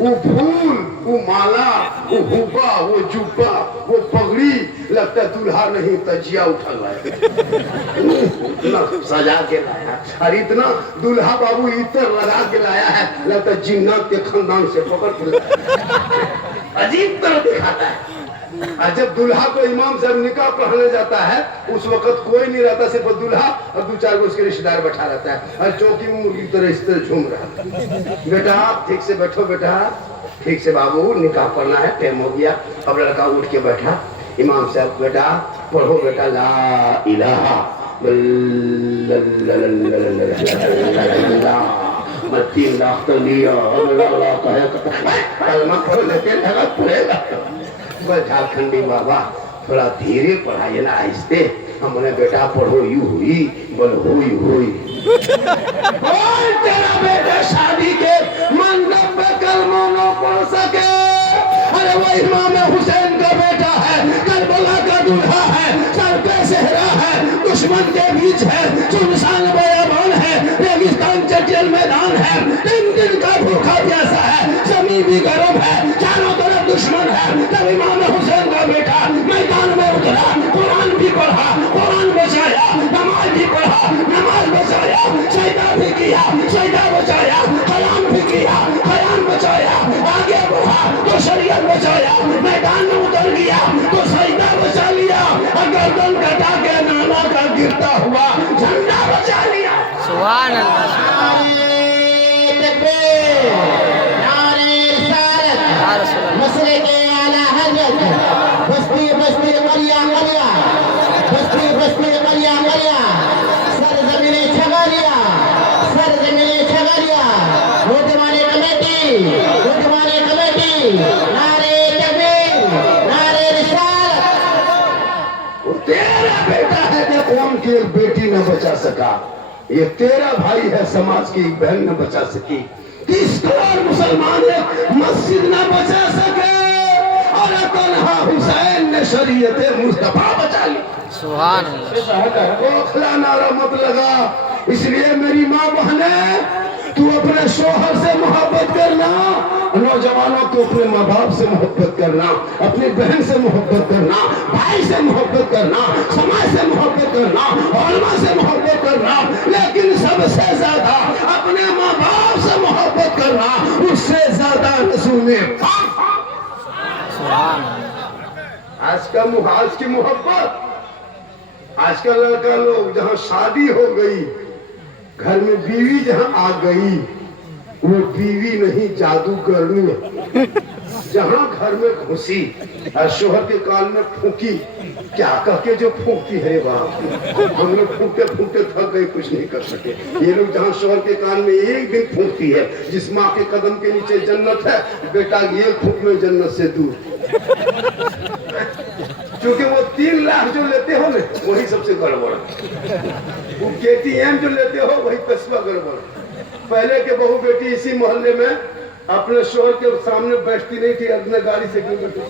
वो फूल, वो माला, वो हुब्बा, वो जुब्बा, वो पगड़ी, लगता है दूल्हा नहीं तजिया उठा लाया। इतना सजा के लाया, और इतना दूल्हा बाबू इतर लगा के लाया है, लगता है जिन्नात के खानदान से पकड़ के लाया। अजीब तरह दिखाता है। और जब दूल्हा को इमाम साहब निकाह पढ़ाने जाता है, उस वक्त कोई नहीं रहता, सिर्फ दूल्हा और 2-4 को उसके रिश्तेदार बैठा रहता है, और चौकी में मुर्गी तरह इस तरह झूम रहा है। बेटा ठीक से बैठो, बेटा ठीक से, बाबू निकाह पढ़ना है, टाइम हो गया। अब लड़का उठ के बैठा। इमाम साहब बेटा पढ़ो, बेटा ला इलाहा मैं 3 लाख तो लिया, कलमा पढ़ लेते पढ़ेगा। झारखंडी बाबा थोड़ा धीरे पढ़ाइए ना, आहिस्ते। हमने बेटा पढ़ो यू हुई, बोल हुई हुई। तेरा बेटा शादी के मंडप पे कलमा न पढ़ सके। अरे वो इमाम हुसैन का बेटा है, करबला का दूल्हा है, सर पे सेहरा है, दुश्मन के बीच है, सुनसान बयाबान है, रेगिस्तान जटिल मैदान है, 3 दिन का भूखा प्यासा है, जमीन भी गर्म है, चारों तरफ दुश्मन है। तब इमाम हुसैन का बेटा मैदान में उतरा, कुरान भी पढ़ा, कुरान बचाया, नमाज भी पढ़ा, नमाज बचाया, सजदा भी किया, सजदा बचाया, कयाम भी किया, कयाम बचाया, आगे बढ़ा तो शरीयत बचाया, मैदान में उतर गया तो सजदा बचा लिया, और गर्दन कटा के नाना का गिरता हुआ झंडा बचा लिया। सुभान अल्लाह। मसले के आला हजरत बस्ती बस्ती मरिया मरिया, बस्ती बस्ती मरिया मरिया, सरजमीने छगरिया, सरजमीने छगरिया, रोजमाने कमेटी, रोजमाने कमेटी, नारे तकबीर, नारे रिसालत। वो तेरा बेटा है कि कौम की एक बेटी न बचा सका, ये तेरा भाई है, समाज की एक बहन न बचा सकी, किस करोड़ मुसलमान मस्जिद न बचा सके, और तन्हा हुसैन ने शरीयत मुस्तफा बचा ली। सुभान अल्लाह। खोखला नारा मत लगा। इसलिए मेरी माँ बहने, तू अपने शोहर से मोहब्बत करना, नौजवानों को अपने माँ बाप से मोहब्बत करना, अपनी बहन से मोहब्बत करना, भाई से मोहब्बत करना, समाज से मोहब्बत करना, उलमा से मोहब्बत करना, लेकिन सबसे ज्यादा अपने माँ बाप से मोहब्बत करना, उससे ज्यादा रसूल पाक। आज की मोहब्बत, आज का लड़का लोग जहाँ शादी हो गई, घर में बीवी जहाँ आ गई, वो बीवी नहीं जादूगरनी है। जहाँ घर में घुसी और शोहर के कान में फूकी, क्या कह के जो फूकती है बाप, हम लोग फूकते फूकते थक गए, कुछ नहीं कर सके। ये लोग जहाँ शोहर के कान में एक दिन फूकती है, जिस माँ के कदम के नीचे जन्नत है, बेटा ये फूक में जन्नत से दूर। क्योंकि वो 3 लाख जो लेते हो ना, वही सबसे गड़बड़। वो KTM जो लेते हो वही कस्बा गड़बड़। पहले के बहू बेटी इसी मोहल्ले में अपने शोहर के सामने बैठती नहीं थी, अपने गाड़ी से क्यों बैठती।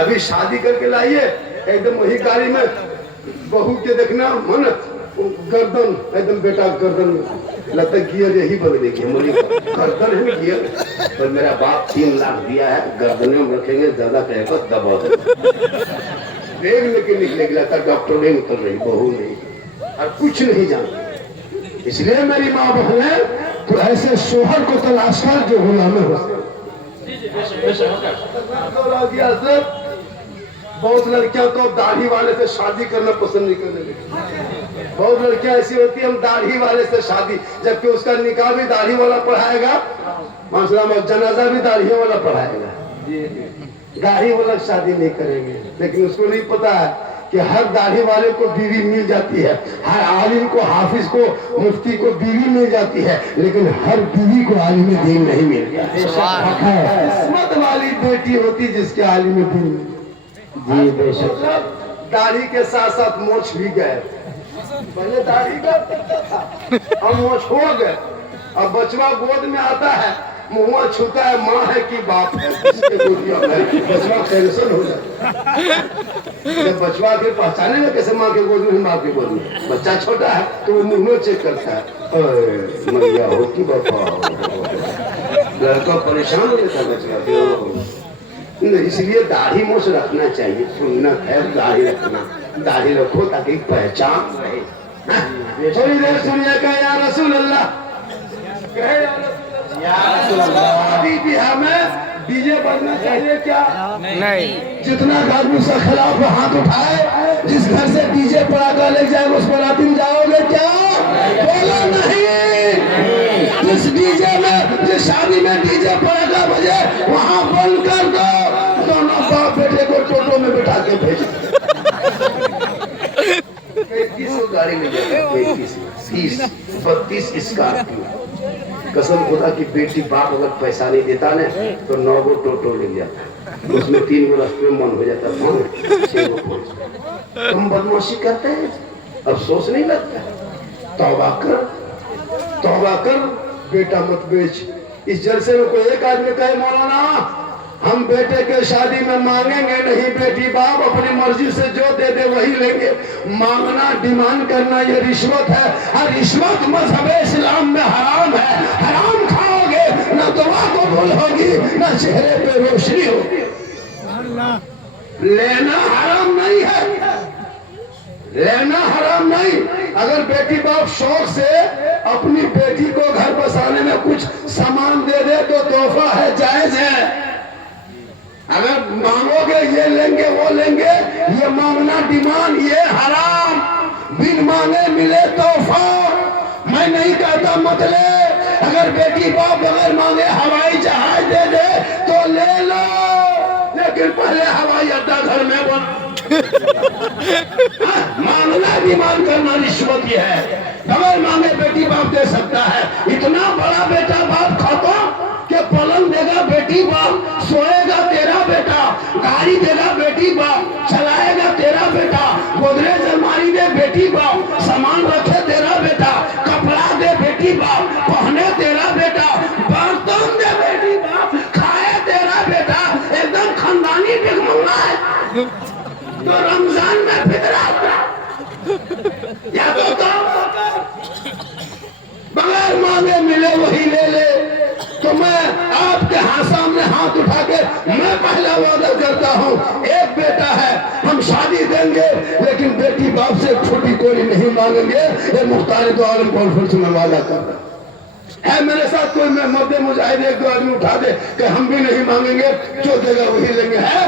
अभी शादी करके लाइए, एकदम वही गाड़ी में बहू के देखना मन, गर्दन एकदम बेटा गर्दन लगता है गियर यही बदले की गर्दन है गियर। पर मेरा बाप 3 लाख दिया है, गर्दन में रखेंगे, ज्यादा कहेगा दबा दो। रेग लेके निकले लगता डॉक्टर नहीं उतर रही, बहू नहीं, और कुछ नहीं जानती। इसलिए मेरी माँ बहने, तो ऐसे शोहर को तलाश कर जो गुलाम हो। बहुत लड़कियां तो दाढ़ी वाले से शादी करना पसंद नहीं करने लगी। बहुत लड़कियां ऐसी होती है, हम दाढ़ी वाले से शादी, जबकि उसका निकाह भी दाढ़ी वाला पढ़ाएगा, माशाल्लाह में जनाजा भी दाढ़ी वाला पढ़ाएगा, दाढ़ी वाला शादी नहीं करेंगे। लेकिन उसको नहीं पता है कि हर दाढ़ी वाले को बीवी मिल जाती है, हर आलिम को, हाफिज को, मुफ्ती को बीवी मिल जाती है, लेकिन हर बीवी को आलिम दीन नहीं मिलता। किस्मत वाली बेटी होती जिसके आलिम दीन। जी बेशक। दाढ़ी के साथ साथ मोछ भी गए, पहले दाढ़ी का अब मोछ हो गए। अब बचवा गोद में आता है, मुँह छूता है, माँ है कि बाप है, बचवा कैंसर हो जाता है। जब बचवा के पहचाने में कैसे माँ के गोद में, माँ के गोद में, बच्चा छोटा है तो वो मुँह चेक करता है, मैया हो कि बापा हो, लड़का परेशान हो जाता है बचवा। इसलिए दाढ़ी मोछ रखना चाहिए, सुन्नत है दाढ़ी रखना, दाढ़ी रखो ताकि पहचान रहे। थोड़ी देर सुनिएगा या रसूल अल्लाह, शादी ब्याह में डीजे बजना चाहिए क्या? नहीं। जितना गार्ड उसका खिलाफ हाथ उठाए, जिस घर से डीजे पड़ाका ले जाए उस बराती में जाओगे क्या? बोलो नहीं। जिस डीजे में, जिस शादी में डीजे पड़ाका बजे वहाँ बंद कर दो, दोनों बाप बेटे को टोटो में बिठा के भेज। 31 गाड़ी में जाएगा, 31, 30, 32 स्कॉर्पियो। कसम खुदा की बेटी बाप अगर पैसा नहीं देता ना तो 9 गो टोटो ले जाता, उसमें 3 गो रास्ते में मन हो जाता, 6 गो पहुंच। तुम बदमाशी करते हैं, अफसोस नहीं लगता? तौबा कर, तौबा कर, बेटा मत बेच। इस जलसे में कोई एक आदमी कहे मौलाना हम बेटे के शादी में मांगेंगे नहीं, बेटी बाप अपनी मर्जी से जो दे दे वही लेंगे। मांगना, डिमांड करना ये रिश्वत है, और रिश्वत मजहब इस्लाम में हराम है। हराम खाओगे ना दुआ कबूल होगी, ना चेहरे पे रोशनी होगी। लेना हराम नहीं है, लेना हराम नहीं। अगर बेटी बाप शौक से अपनी बेटी को घर बसाने में कुछ सामान दे दे तो तोहफा है, जायज है। अगर मांगोगे ये लेंगे वो लेंगे, ये मांगना डिमांड ये हराम। बिन मांगे मिले तोहफा, मैं नहीं कहता मत ले। अगर बेटी बाप बगैर मांगे हवाई जहाज दे दे तो ले लो, लेकिन पहले हवाई अड्डा घर में बन। मांगना डिमांड करना रिश्वत ही है। बगैर मांगे बेटी बाप दे सकता है। इतना बड़ा बेटा बाप खाता कि पलंग देगा बेटी बाप, सोएगा तेरा बेटा, गाड़ी देगा बेटी बाप, चलाएगा तेरा बेटा, गोदरेज अलमारी दे बेटी बाप, सामान रखे तेरा बेटा, कपड़ा दे बेटी बाप, पहने तेरा बेटा, बर्तन दे बेटी बाप, खाए तेरा बेटा, एकदम खानदानी भिखमंगा है। तो रमजान में फितरा या तो बगैर मांगे मिले वही ले ले। तो मैं आपके सामने हाथ उठा के मैं पहला वादा करता हूँ, एक बेटा है, हम शादी देंगे लेकिन बेटी बाप से छोटी कोई नहीं मांगेंगे। ये मुख्तार दो आलम कॉन्फ्रेंस में वादा कर रहा है। मेरे साथ कोई मैं मध्य मुजाहिद एक दो आदमी उठा दे कि हम भी नहीं मांगेंगे, जो देगा वही लेंगे। है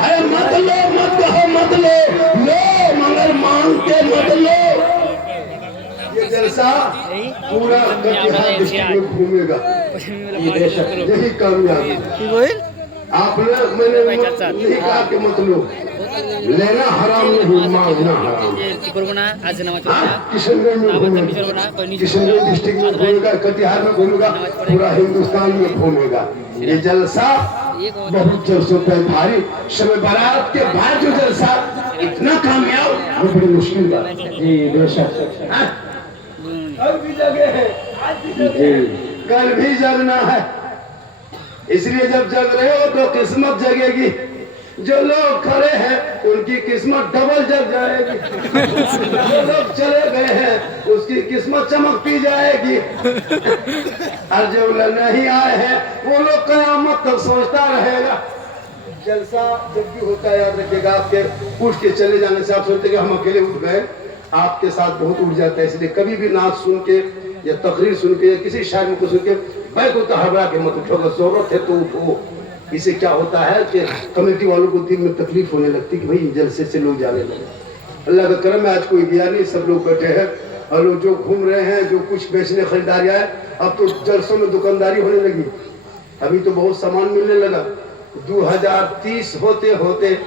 अरे मत लो, मत कहो मत लो, लो मगर मांग के मत लो। ये जलसा पूरा कटिहार डिस्ट्रिक्ट में घूमेगा, यही कामयाबी। आपने मैंने नहीं कहा कि मत लो, लेना हराम नहीं, मांगना हराम। किशनगंज में घूमेगा, किशनगंज डिस्ट्रिक्ट में घूमेगा, कटिहार में घूमेगा, पूरा हिंदुस्तान में घूमेगा। ये जलसा बहुत जलसों पर भारी, शब बारात के बाद जो जलसा इतना कामयाब, वो बड़ी मुश्किल बात है। जी बेशक, कल भी जगे है, कल भी जगना है। इसलिए जब जग रहे हो तो किस्मत जगेगी। जो लोग खड़े हैं उनकी किस्मत डबल जग जाएगी, जो लोग चले गए हैं उसकी किस्मत चमकती जाएगी, और जो नहीं आए हैं वो लोग कयामत तक सोचता रहेगा। जलसा जब भी होता है याद रखिएगा, आपके उठ के चले जाने से आप सोचते कि हम अकेले उठ गए, आपके साथ बहुत उठ जाता है। इसलिए कभी भी नाच सुन के या तकरीर सुन के या किसी शायर को सुन के बैठ होता हबड़ा के मत उठोगे, जरूरत है तो उठो। इससे क्या होता है कि कमेटी वालों को दिल में तकलीफ होने लगती कि भाई जलसे से लोग जाने लगे। अल्लाह का करम है आज कोई गया नहीं, सब लोग बैठे हैं और लोग जो घूम रहे हैं, जो कुछ बेचने खरीदारी आए, अब तो जलसों में दुकानदारी होने लगी। अभी तो बहुत सामान मिलने लगा। 2030 होते होते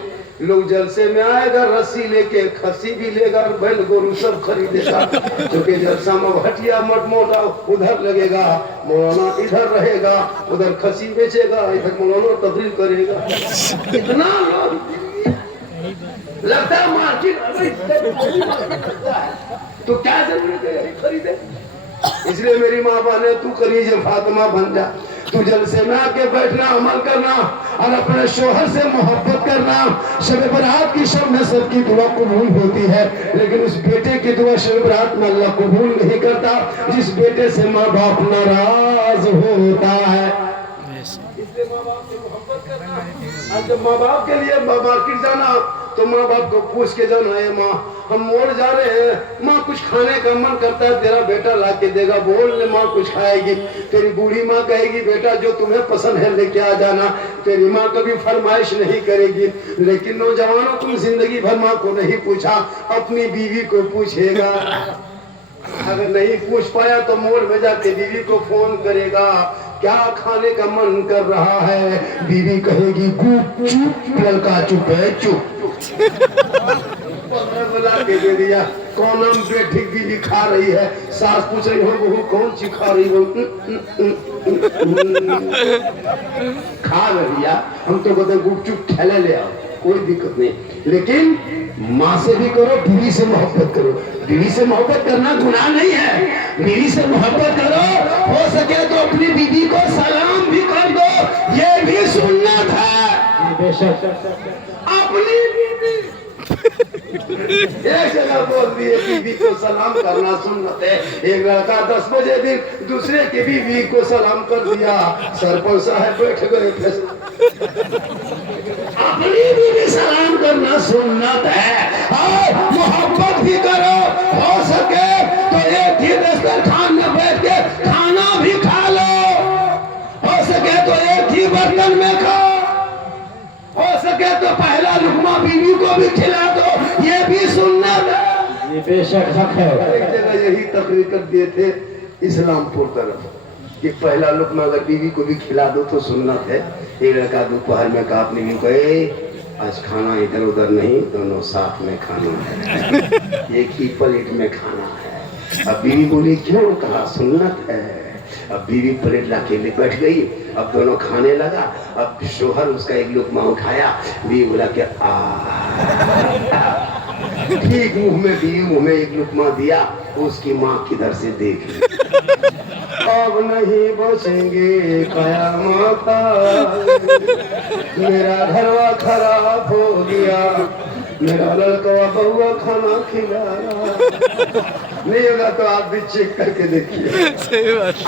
लोग जलसे में आएगा, रस्सी लेके खस्सी भी लेगा और बैल गोरू सब खरीदेगा, क्योंकि जलसा में हटिया मट मोटा उधर लगेगा, मौलाना इधर रहेगा, उधर खस्सी बेचेगा, इधर मौलाना तकरीर करेगा। इतना लोग लगता है मार्केट तो क्या जरूरत है खरीदे। इसलिए मेरी माँ बहने तू कलीजे फातिमा बन जा, तू जलसे में आके बैठना, अमल करना और अपने शोहर से मोहब्बत करना। शब बरात की शब में सबकी दुआ कबूल होती है, लेकिन उस बेटे की दुआ शब बरात में अल्लाह कबूल नहीं करता जिस बेटे से माँ बाप नाराज होता है। इसलिए माँ बाप से मोहब्बत करना। और जब माँ बाप के लिए मार्केट जाना तो माँ बाप को पूछ के जाना है, माँ हम मोड़ जा रहे हैं, माँ कुछ खाने का मन करता है, तेरा बेटा ला के देगा, बोल ले माँ कुछ खाएगी। तेरी बूढ़ी माँ कहेगी बेटा जो तुम्हें पसंद है लेके आ जाना। तेरी माँ कभी फरमाइश नहीं करेगी। लेकिन नौजवानों तुम जिंदगी भर माँ को नहीं पूछा, अपनी बीवी को पूछेगा। अगर नहीं पूछ पाया तो मोड़ में जाके बीवी को फोन करेगा, क्या खाने का मन कर रहा है। बीवी कहेगी गुप चुप, लड़का चुप है चुप। बुला के दे दिया, कौन हम बेटी बीवी खा रही है, सास पूछ रही हो बहू कौन सी खा रही हो, खा रही है। हम तो कहते गुपचुप ठेले ले आओ, कोई दिक्कत नहीं। लेकिन माँ से भी करो, बीवी से मोहब्बत करो। बीवी से मोहब्बत करना गुनाह नहीं है, बीवी से मोहब्बत करो, हो सके तो अपनी बीवी को सलाम भी कर दो, ये भी सुन्नत है। बेशक अपनी बीवी एक जगह बोल दिए बीवी को सलाम करना सुन्नत है। एक लड़का 10 बजे दिन दूसरे की बीवी को सलाम कर दिया, सरपंच साहब बैठ गए। अपनी बीवी सलाम करना सुन्नत है। और मोहब्बत भी करो, हो सके तो एक ही दस्तरखान में बैठ के खाना भी खा लो, हो सके तो एक ही बर्तन में खाओ, हो सके तो पहला लुकमा बीवी को भी खिला दो, ये भी सुन्नत है। ये बेशक हक है। एक जगह यही तकरीर कर दिए थे इस्लामपुर तरफ कि पहला लुकमा अगर बीवी को भी खिला दो तो सुन्नत है। एक लड़का दोपहर में कहा अपनी बीवी को, आज खाना इधर उधर नहीं, दोनों साथ में खाना है, एक ही प्लेट में खाना है। अब बीवी बोली क्यों, कहा सुन्नत है। अब बीवी प्लेट लाके ले बैठ गई, अब दोनों खाने लगा। अब शोहर उसका एक लुकमा उठाया, बीवी बोला कि ठीक मुंह में बीवी मुंह में एक लुकमा दिया, उसकी माँ किधर से देख ली। अब नहीं बचेंगे कयामत, मेरा घरवा खराब हो गया, मेरा लड़का बहुआ खाना खिलाया। नहीं होगा तो आप भी चेक करके देखिए।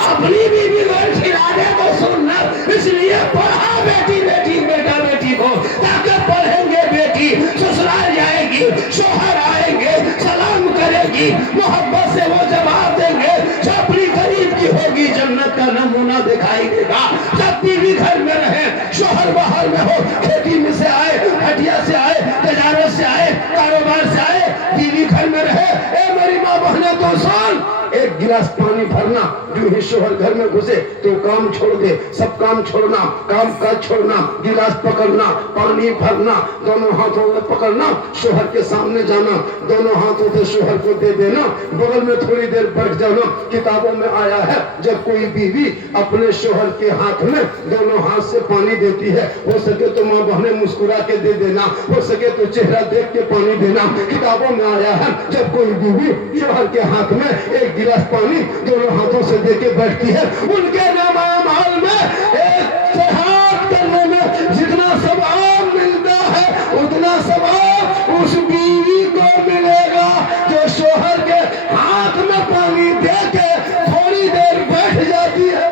अपनी बीवी को खिलाने को सुनना, इसलिए पढ़ा बेटी बेटी बेटा बेटी को, ताकि पढ़ेंगे बेटी ससुराल जाएगी, शोहर आएंगे सलाम करेगी, मोहब्बत से वो जवाब देंगे, छपरी गरीब की होगी, जन्नत का नमूना दिखाई देगा। जब बीवी घर में रहे, शोहर बाहर में हो, खेती में से आए, हटिया से आए, तजारत से आए, कारोबार से आए, बीवी घर में रहे। ए मेरी माँ बहने तो सुन, एक गिलास पानी भरना, जो ही शोहर घर में घुसे तो काम छोड़ दे, सब काम छोड़ना, काम काज छोड़ना, गिलास पकड़ना, पानी भरना, दोनों हाथों में पकड़ना, शोहर के सामने जाना, दोनों हाथों से शोहर को दे देना, बगल में थोड़ी देर बैठ जाना। किताबों में आया है जब कोई बीवी अपने शोहर के हाथ में दोनों हाथ से पानी देती है, हो सके तो माँ बहने मुस्कुरा के दे देना, हो सके तो चेहरा देख के पानी देना। किताबों में आया है जब कोई बीवी शोहर के हाथ में एक गिलास पानी दोनों हाथों से देके बैठती है, उनके नामाल में एक से हाथ करने में जितना सवाब मिलता है उतना सवाब उस बीवी को मिलेगा जो शोहर के हाथ में पानी दे के थोड़ी देर बैठ जाती है।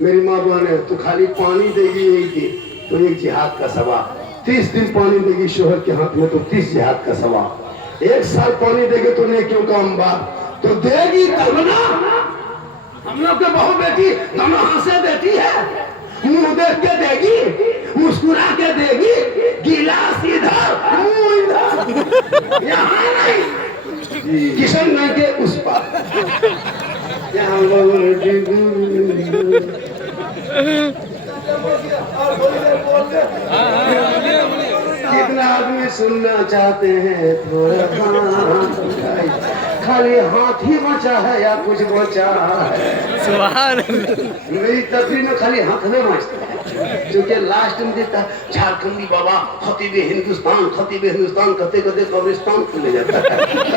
मेरी माँ बहन तो खाली पानी देगी एक दिन तो एक जिहाद का सवाब, 30 दिन पानी देगी शोहर के हाथ में तो 30 जिहाद का सवाब, 1 साल पानी देगी तो नेकियों का अंबार तो देगी तब ना। हम लोग के बहू बेटी दोनों हाथ से देती है, मुंह देख के देगी, मुस्कुरा के देगी, गिलास इधर मुंह इधर, यहाँ नहीं किशनगंज के उस पार यहाँ कितना आदमी सुनना चाहते हैं थोड़ा खाली हाथ ही बचा है या कुछ बचा है। सुभान अल्लाह। मेरी तकरीर में खाली हाथ में बचता है, क्योंकि लास्ट में देता झारखंडी बाबा खतीबे हिंदुस्तान कहते कहते कब्रिस्तान खुले जाता है।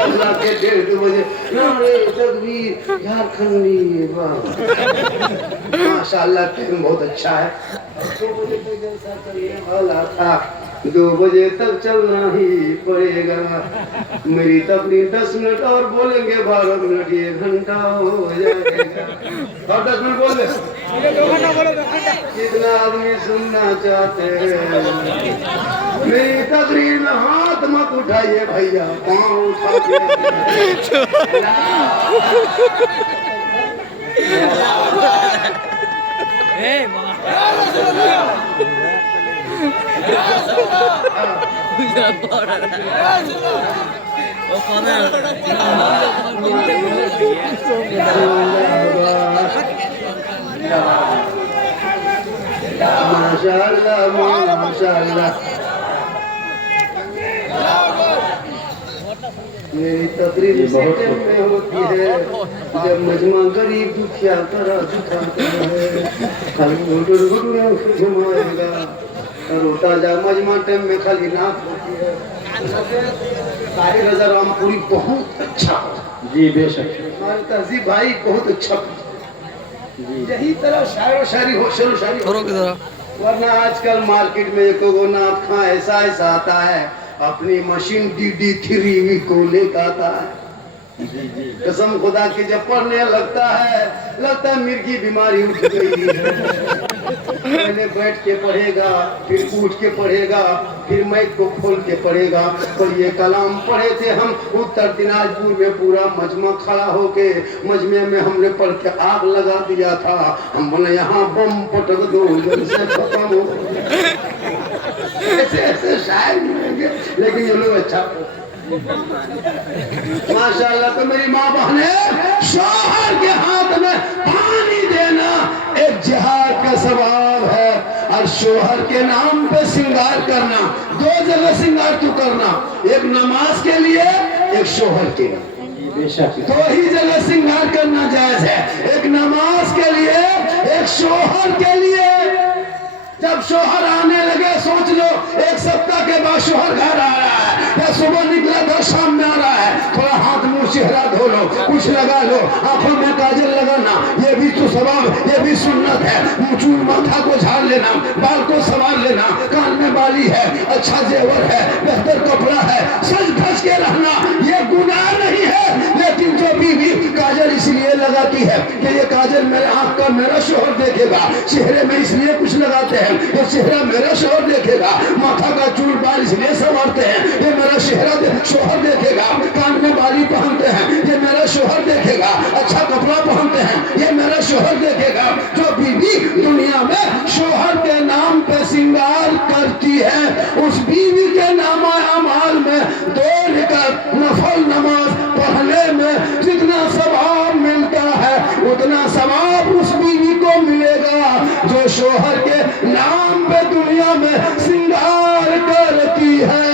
अल्लाह के 1:30 बजे नारे तकबीर झारखंडी बाबा। माशाल्लाह टाइम बहुत अच्छा है। 2 बजे तक जैसा चलने वाला था 2 बजे तक चलना ही पड़ेगा। मेरी तकरीर 10 मिनट और बोलेंगे, 12 मिनट 1 घंटा हो जाएगा। और 10 मिनट बोल दे। कितना आदमी सुनना चाहते हैं मेरी तकरीर में हाथ मत उठाइए भैया, पाँव उठा माशाअल्लाह माशाअल्लाह। मेरी तकरीर बहुत में होती है जब मजमा गरीब दुखिया करा दिखाता है, खाली घुमाएगा रोटा जा मजमा टाइम में खाली नाक होती है। साहिर रजा रामपुरी बहुत अच्छा जी बेशक हमारे तहजीब भाई बहुत अच्छा, यही तरह शायर शायरी हो, शेरो शायरी हो। वरना आजकल मार्केट में एक नाथ खां ऐसा आता है अपनी मशीन DD3 को लेकर आता है। कसम खुदा की जब पढ़ने लगता है मिर्गी बीमारी उठ गई है। पहले बैठ के पढ़ेगा, फिर उठ के पढ़ेगा, फिर मैक को खोल के पढ़ेगा। और ये कलाम पढ़े थे हम उत्तर दिनाजपुर में, पूरा मजमा खड़ा होके मजमे में हमने पढ़ के आग लगा दिया था। हम बोले यहाँ बम पटक दो जल्द से खत्म हो। ऐसे ऐसे शायर मिलेंगे, लेकिन ये लोग अच्छा माशाअल्लाह। तो मेरी माँ बहने, शौहर के हाथ में पानी देना एक जिहाद का सवाब है, और शौहर के नाम पे श्रृंगार करना, 2 जगह श्रृंगार तू करना, एक नमाज के लिए एक शौहर के लिए। बेशक 2 ही जगह श्रृंगार करना जायज है, एक नमाज के लिए एक शौहर के लिए। जब शौहर आने लगे सोच लो 1 सप्ताह के बाद शौहर घर आ रहा है, या सुबह निकला तो शाम में आ रहा है, थोड़ा हाथ मुंह चेहरा धो लो, कुछ लगा लो, आंखों में काजल लगाना, ये भी तो सवाब, ये भी सुन्नत है। चूल माथा को झाड़ लेना, बाल को संवार लेना, कान में बाली है, अच्छा जेवर है, बेहतर कपड़ा है, सज धज के रहना, ये गुनाह नहीं है। लेकिन जो बीवी काजल इसलिए लगाती है कि ये काजल मेरे आंख का मेरा शौहर देखेगा, चेहरे में इसलिए कुछ लगाते हैं ये चेहरा मेरा शौहर देखेगा, माथा का चूल बाल इसलिए संवारते हैं ये मेरा शौहर देखेगा, कान में बाली पहनते हैं ये मेरा शौहर देखेगा, अच्छा कपड़ा पहनते हैं ये मेरा शौहर देखेगा। जो बीवी दुनिया में शौहर के नाम पे श्रृंगार करती है, उस बीवी के नामा अमाल में 2 रकात नफल नमाज पढ़ने में जितना सवाब मिलता है, उतना सवाब उस बीवी को मिलेगा जो शौहर के नाम पे दुनिया में श्रृंगार करती है।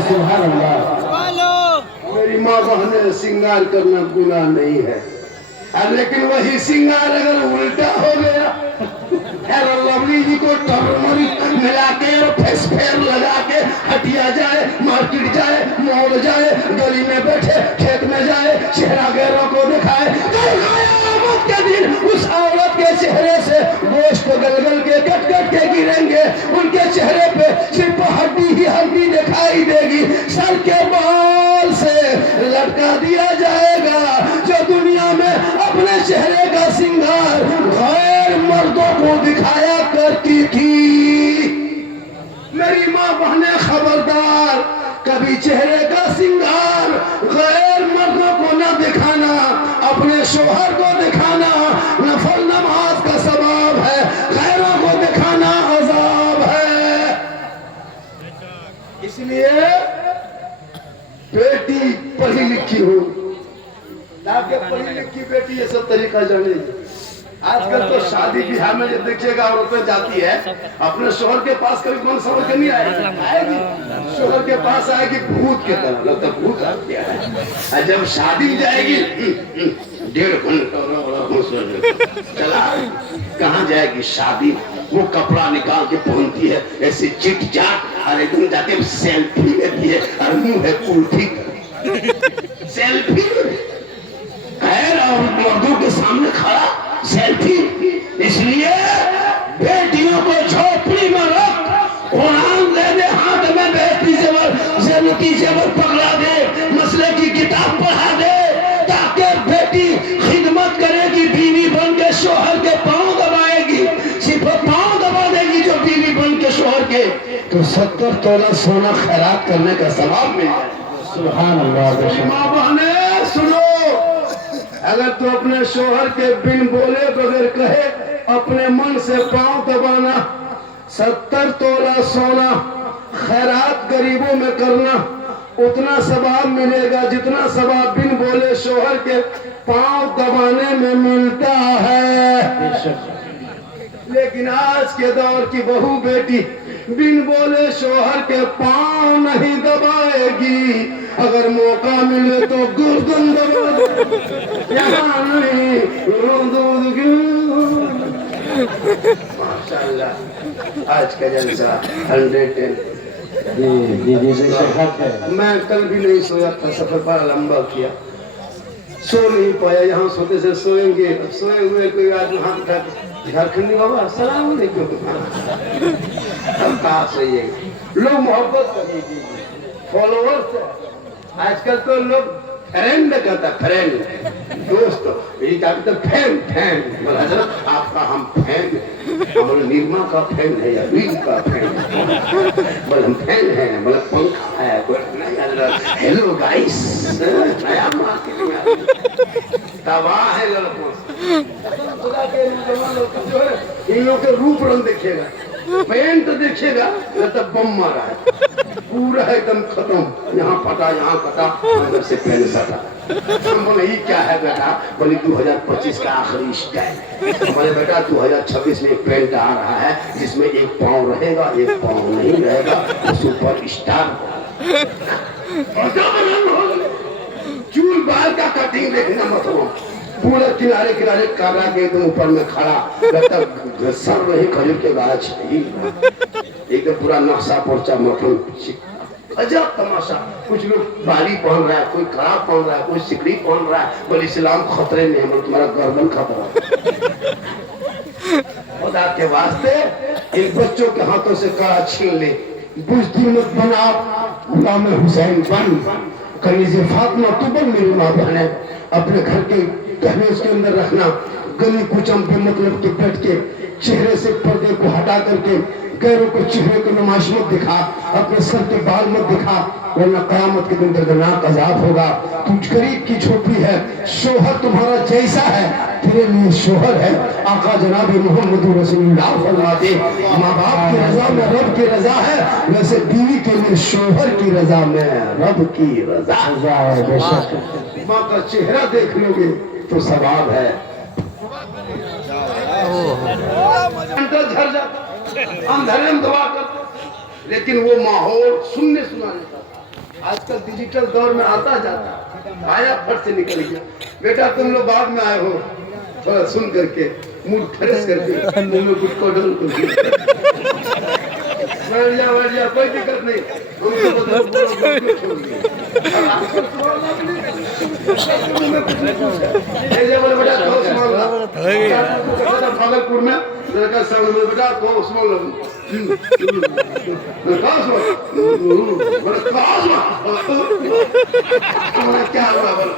सुभान अल्लाह। मेरी माँ बहने, श्रृंगार करना गुनाह नहीं है, लेकिन वही श्रृंगार अगर उल्टा हो गया, लवली जी को टर्मरिक मिला के और फेस फेयर लगा के हटिया जाए, मार्केट जाए, मॉल जाए, गली में बैठे, खेत में जाए, चेहरा गैरों को दिखाए, क़यामत के दिन उस औरत के चेहरे से गोश्त गलगल के कट कट के गिरेंगे, उनके चेहरे पे सिर्फ हड्डी ही हड्डी दिखाई देगी, सर के बाल से लटका दिया जाएगा। जो दुनिया में अपने चेहरे का श्रृंगार गैर मर्दों को दिखाया करती थी, मेरी माँ बहने खबरदार, कभी चेहरे का श्रृंगार गैर मर्दों को न दिखाना, अपने शोहर को दिखाना नफल नमाज का सवाब है, गैरों को दिखाना अजाब है। इसलिए बेटी पढ़ी लिखी हो, ताकि पढ़ी लिखी बेटी ये सब तरीका जाने। आजकल तो शादी ब्याह में जब देखिएगा औरतें जाती है अपने शोहर के पास, कभी मन समझ के नहीं आएगी, शोहर के पास आएगी भूत के तरह, लगता भूत आ गया है। जब शादी में जाएगी 1.5 घंटा चला, कहाँ जाएगी शादी, वो कपड़ा निकाल के पहनती है ऐसे चिट चाट, और एकदम जाके सेल्फी लेती है और मुंह है उल्टी सेल्फी और मर्दों के सामने खड़ा सेल्फी। इसलिए बेटियों को झोपड़ी में रख, कुरान दे दे हाथ में, बेटी से पकड़ा दे, मसले की किताब पढ़ा दे, ताकि बेटी खिदमत करेगी, बीवी बन के शोहर के पांव दबाएगी, सिर्फ पांव दबा देगी जो बीवी बन के शोहर के, तो 70 तोला सोना खैरात करने का सवाब मिल जाए। सुभान अल्लाह। माँ बहने सुनो, अगर तू अपने शोहर के बिन बोले बगैर कहे अपने मन से पांव दबाना, 70 तोला सोना खैरात गरीबों में करना, उतना सवाब मिलेगा जितना सवाब बिन बोले शोहर के पांव दबाने में मिलता है। लेकिन आज के दौर की बहू बेटी बिन बोले शोहर के पांव नहीं दबाएगी, अगर मौका मिले तो गर्दन दबा दे, यहाँ नहीं माशाल्लाह। आज का जलसा 110। मैं कल भी नहीं सोया था, सफर बड़ा लंबा किया, सो नहीं पाया। यहाँ सोते से सोएंगे, सोए हुए कोई आदमी हाथ उठा के झारखंडी बाबा सलाम अलैकुम, हम कहाँ सोइएगा। लोग मोहब्बत करेगी, फॉलोअर्स। आजकल तो लोग फ्रेंड कहता, फ्रेंड दोस्त, यही कहते फैन फैन। बोला हजरत आपका हम फैन, बोले निर्मा का फैन है या वील का फैन, बोले हम फैन है, बोले पंखा है, नहीं हजरत। हेलो गाइस, नया मार्केट में तबाह है लड़कों जो है, इन लोग के रूप रंग देखिएगा, पेंट देखिएगा तब बम मारा है, पूरा एकदम खत्म, यहाँ फटा यहाँ कटा, अंदर से पेन सटा। हम बोले ये क्या है बेटा, बोले 2025 का आखिरी स्टाइल। बोले बेटा 2026 में एक पेंट आ रहा है जिसमें एक पाँव रहेगा एक पाँव नहीं रहेगा, सुपर स्टार। चूल बाल का कटिंग देखना मत हो, पूरा किनारे किनारे काला के एकदम ऊपर में खड़ा लगता, सर नहीं खजूर के गाछ एकदम पूरा नक्शा पोर्चा मटन, अजब तमाशा। कुछ लोग बाली पहन रहा है, कोई खराब पहन रहा है, कोई सिकड़ी पहन रहा है, बोले इस्लाम खतरे में है, तुम्हारा गर्दन खतरा। खुदा के वास्ते इन बच्चों के हाथों से कड़ा छीन ले, बुज़दिल मत बना, गुलाम हुसैन बन, कनीज़े फातिमा तू बन मेरी माँ बहने। अपने घर के दहलीज के अंदर रखना, गली कुचम पे मतलब तो बैठ के चेहरे से पर्दे को हटा करके गैरों को चेहरे को नुमाइश मत दिखा, अपने सर के बाल मत दिखा, वरना क़यामत के दिन दर्दनाक अज़ाब होगा। तू गरीब की झोपड़ी है, शोहर तुम्हारा जैसा है तेरे लिए शोहर है। आका जनाब मोहम्मद रसूलुल्लाह फरमाते, माँ बाप की रजा में रब की रजा है, वैसे बीवी के लिए शोहर की रजा में रब की रजा है। बेशक माँ का चेहरा देख लोगे तो सवाब है। झर जाता, अंधेरे में दवा करते, लेकिन वो माहौल सुनने सुनाने का। आजकल डिजिटल दौर में आता जाता आया फट से निकल गया। बेटा तुम लोग बाद में आए हो, थोड़ा सुन करके मूड फ्रेश करके मुंह में कुछ को डोल बैठ जा, कोई दिक्कत नहीं, भागलपुर में लड़का संग में बेटा तो उसमें क्या हुआ बोलो।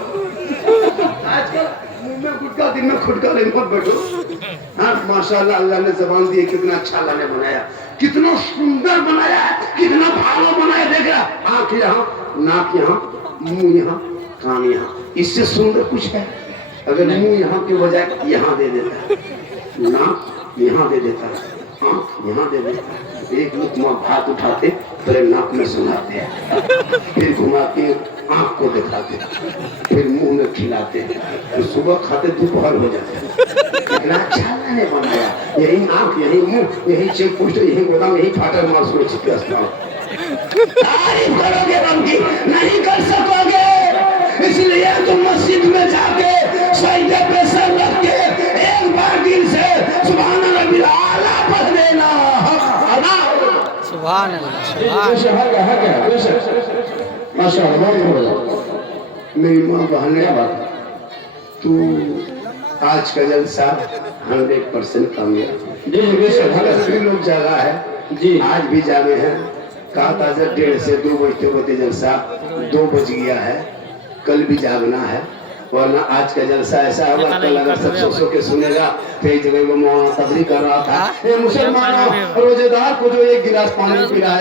आजकल मुंह में गुटका दिन में खुटका लेने मत बैठो। हाँ माशाल्लाह अल्लाह ने जबान दी, कितना अच्छा अल्लाह ने बनाया, कितना सुंदर बनाया है, कितना भालो बनाया। देख रहा आँख यहाँ, नाक यहाँ, मुंह यहाँ, कान यहाँ, इससे सुंदर कुछ है? अगर मुंह यहाँ के बजाय यहाँ दे देता है, नाक यहाँ दे देता है, आँख यहाँ दे देता है, एक लुकमा भात उठाते तेरे नाक में सुनाते हैं, फिर घुमाते आँख को दिखाते, फिर मुंह में खिलाते, फिर सुबह खाते दोपहर हो जाते। इतना अच्छा मैंने बनाया, यही आँख, यही मुंह, यही चेक पोस्ट, यही गोदाम, यही फाटक मार सुरक्षित तारीफ करोगे रब की नहीं कर सकोगे, इसलिए तुम मस्जिद में जाके सजदे पे सर रख के एक बार दिल से सुभान रब्बिल आला पढ़ देना। सुभान अल्लाह, माशाअल्लाह। मेरी माँ बहने बात, तू आज का जलसा 100% कामयाब। सभी लोग जागा है जी, आज भी जागे हैं। कहा था जब 1:30 से 2 बजते होते जलसा 2 बज गया है, कल भी जागना है, वरना आज का जलसा ऐसा होगा कल अगर सब सो के सुनेगा तो एक जगह वो मौलाना तबलीग कर रहा था, मुसलमानों रोजेदार को जो 1 गिलास पानी पी रहा है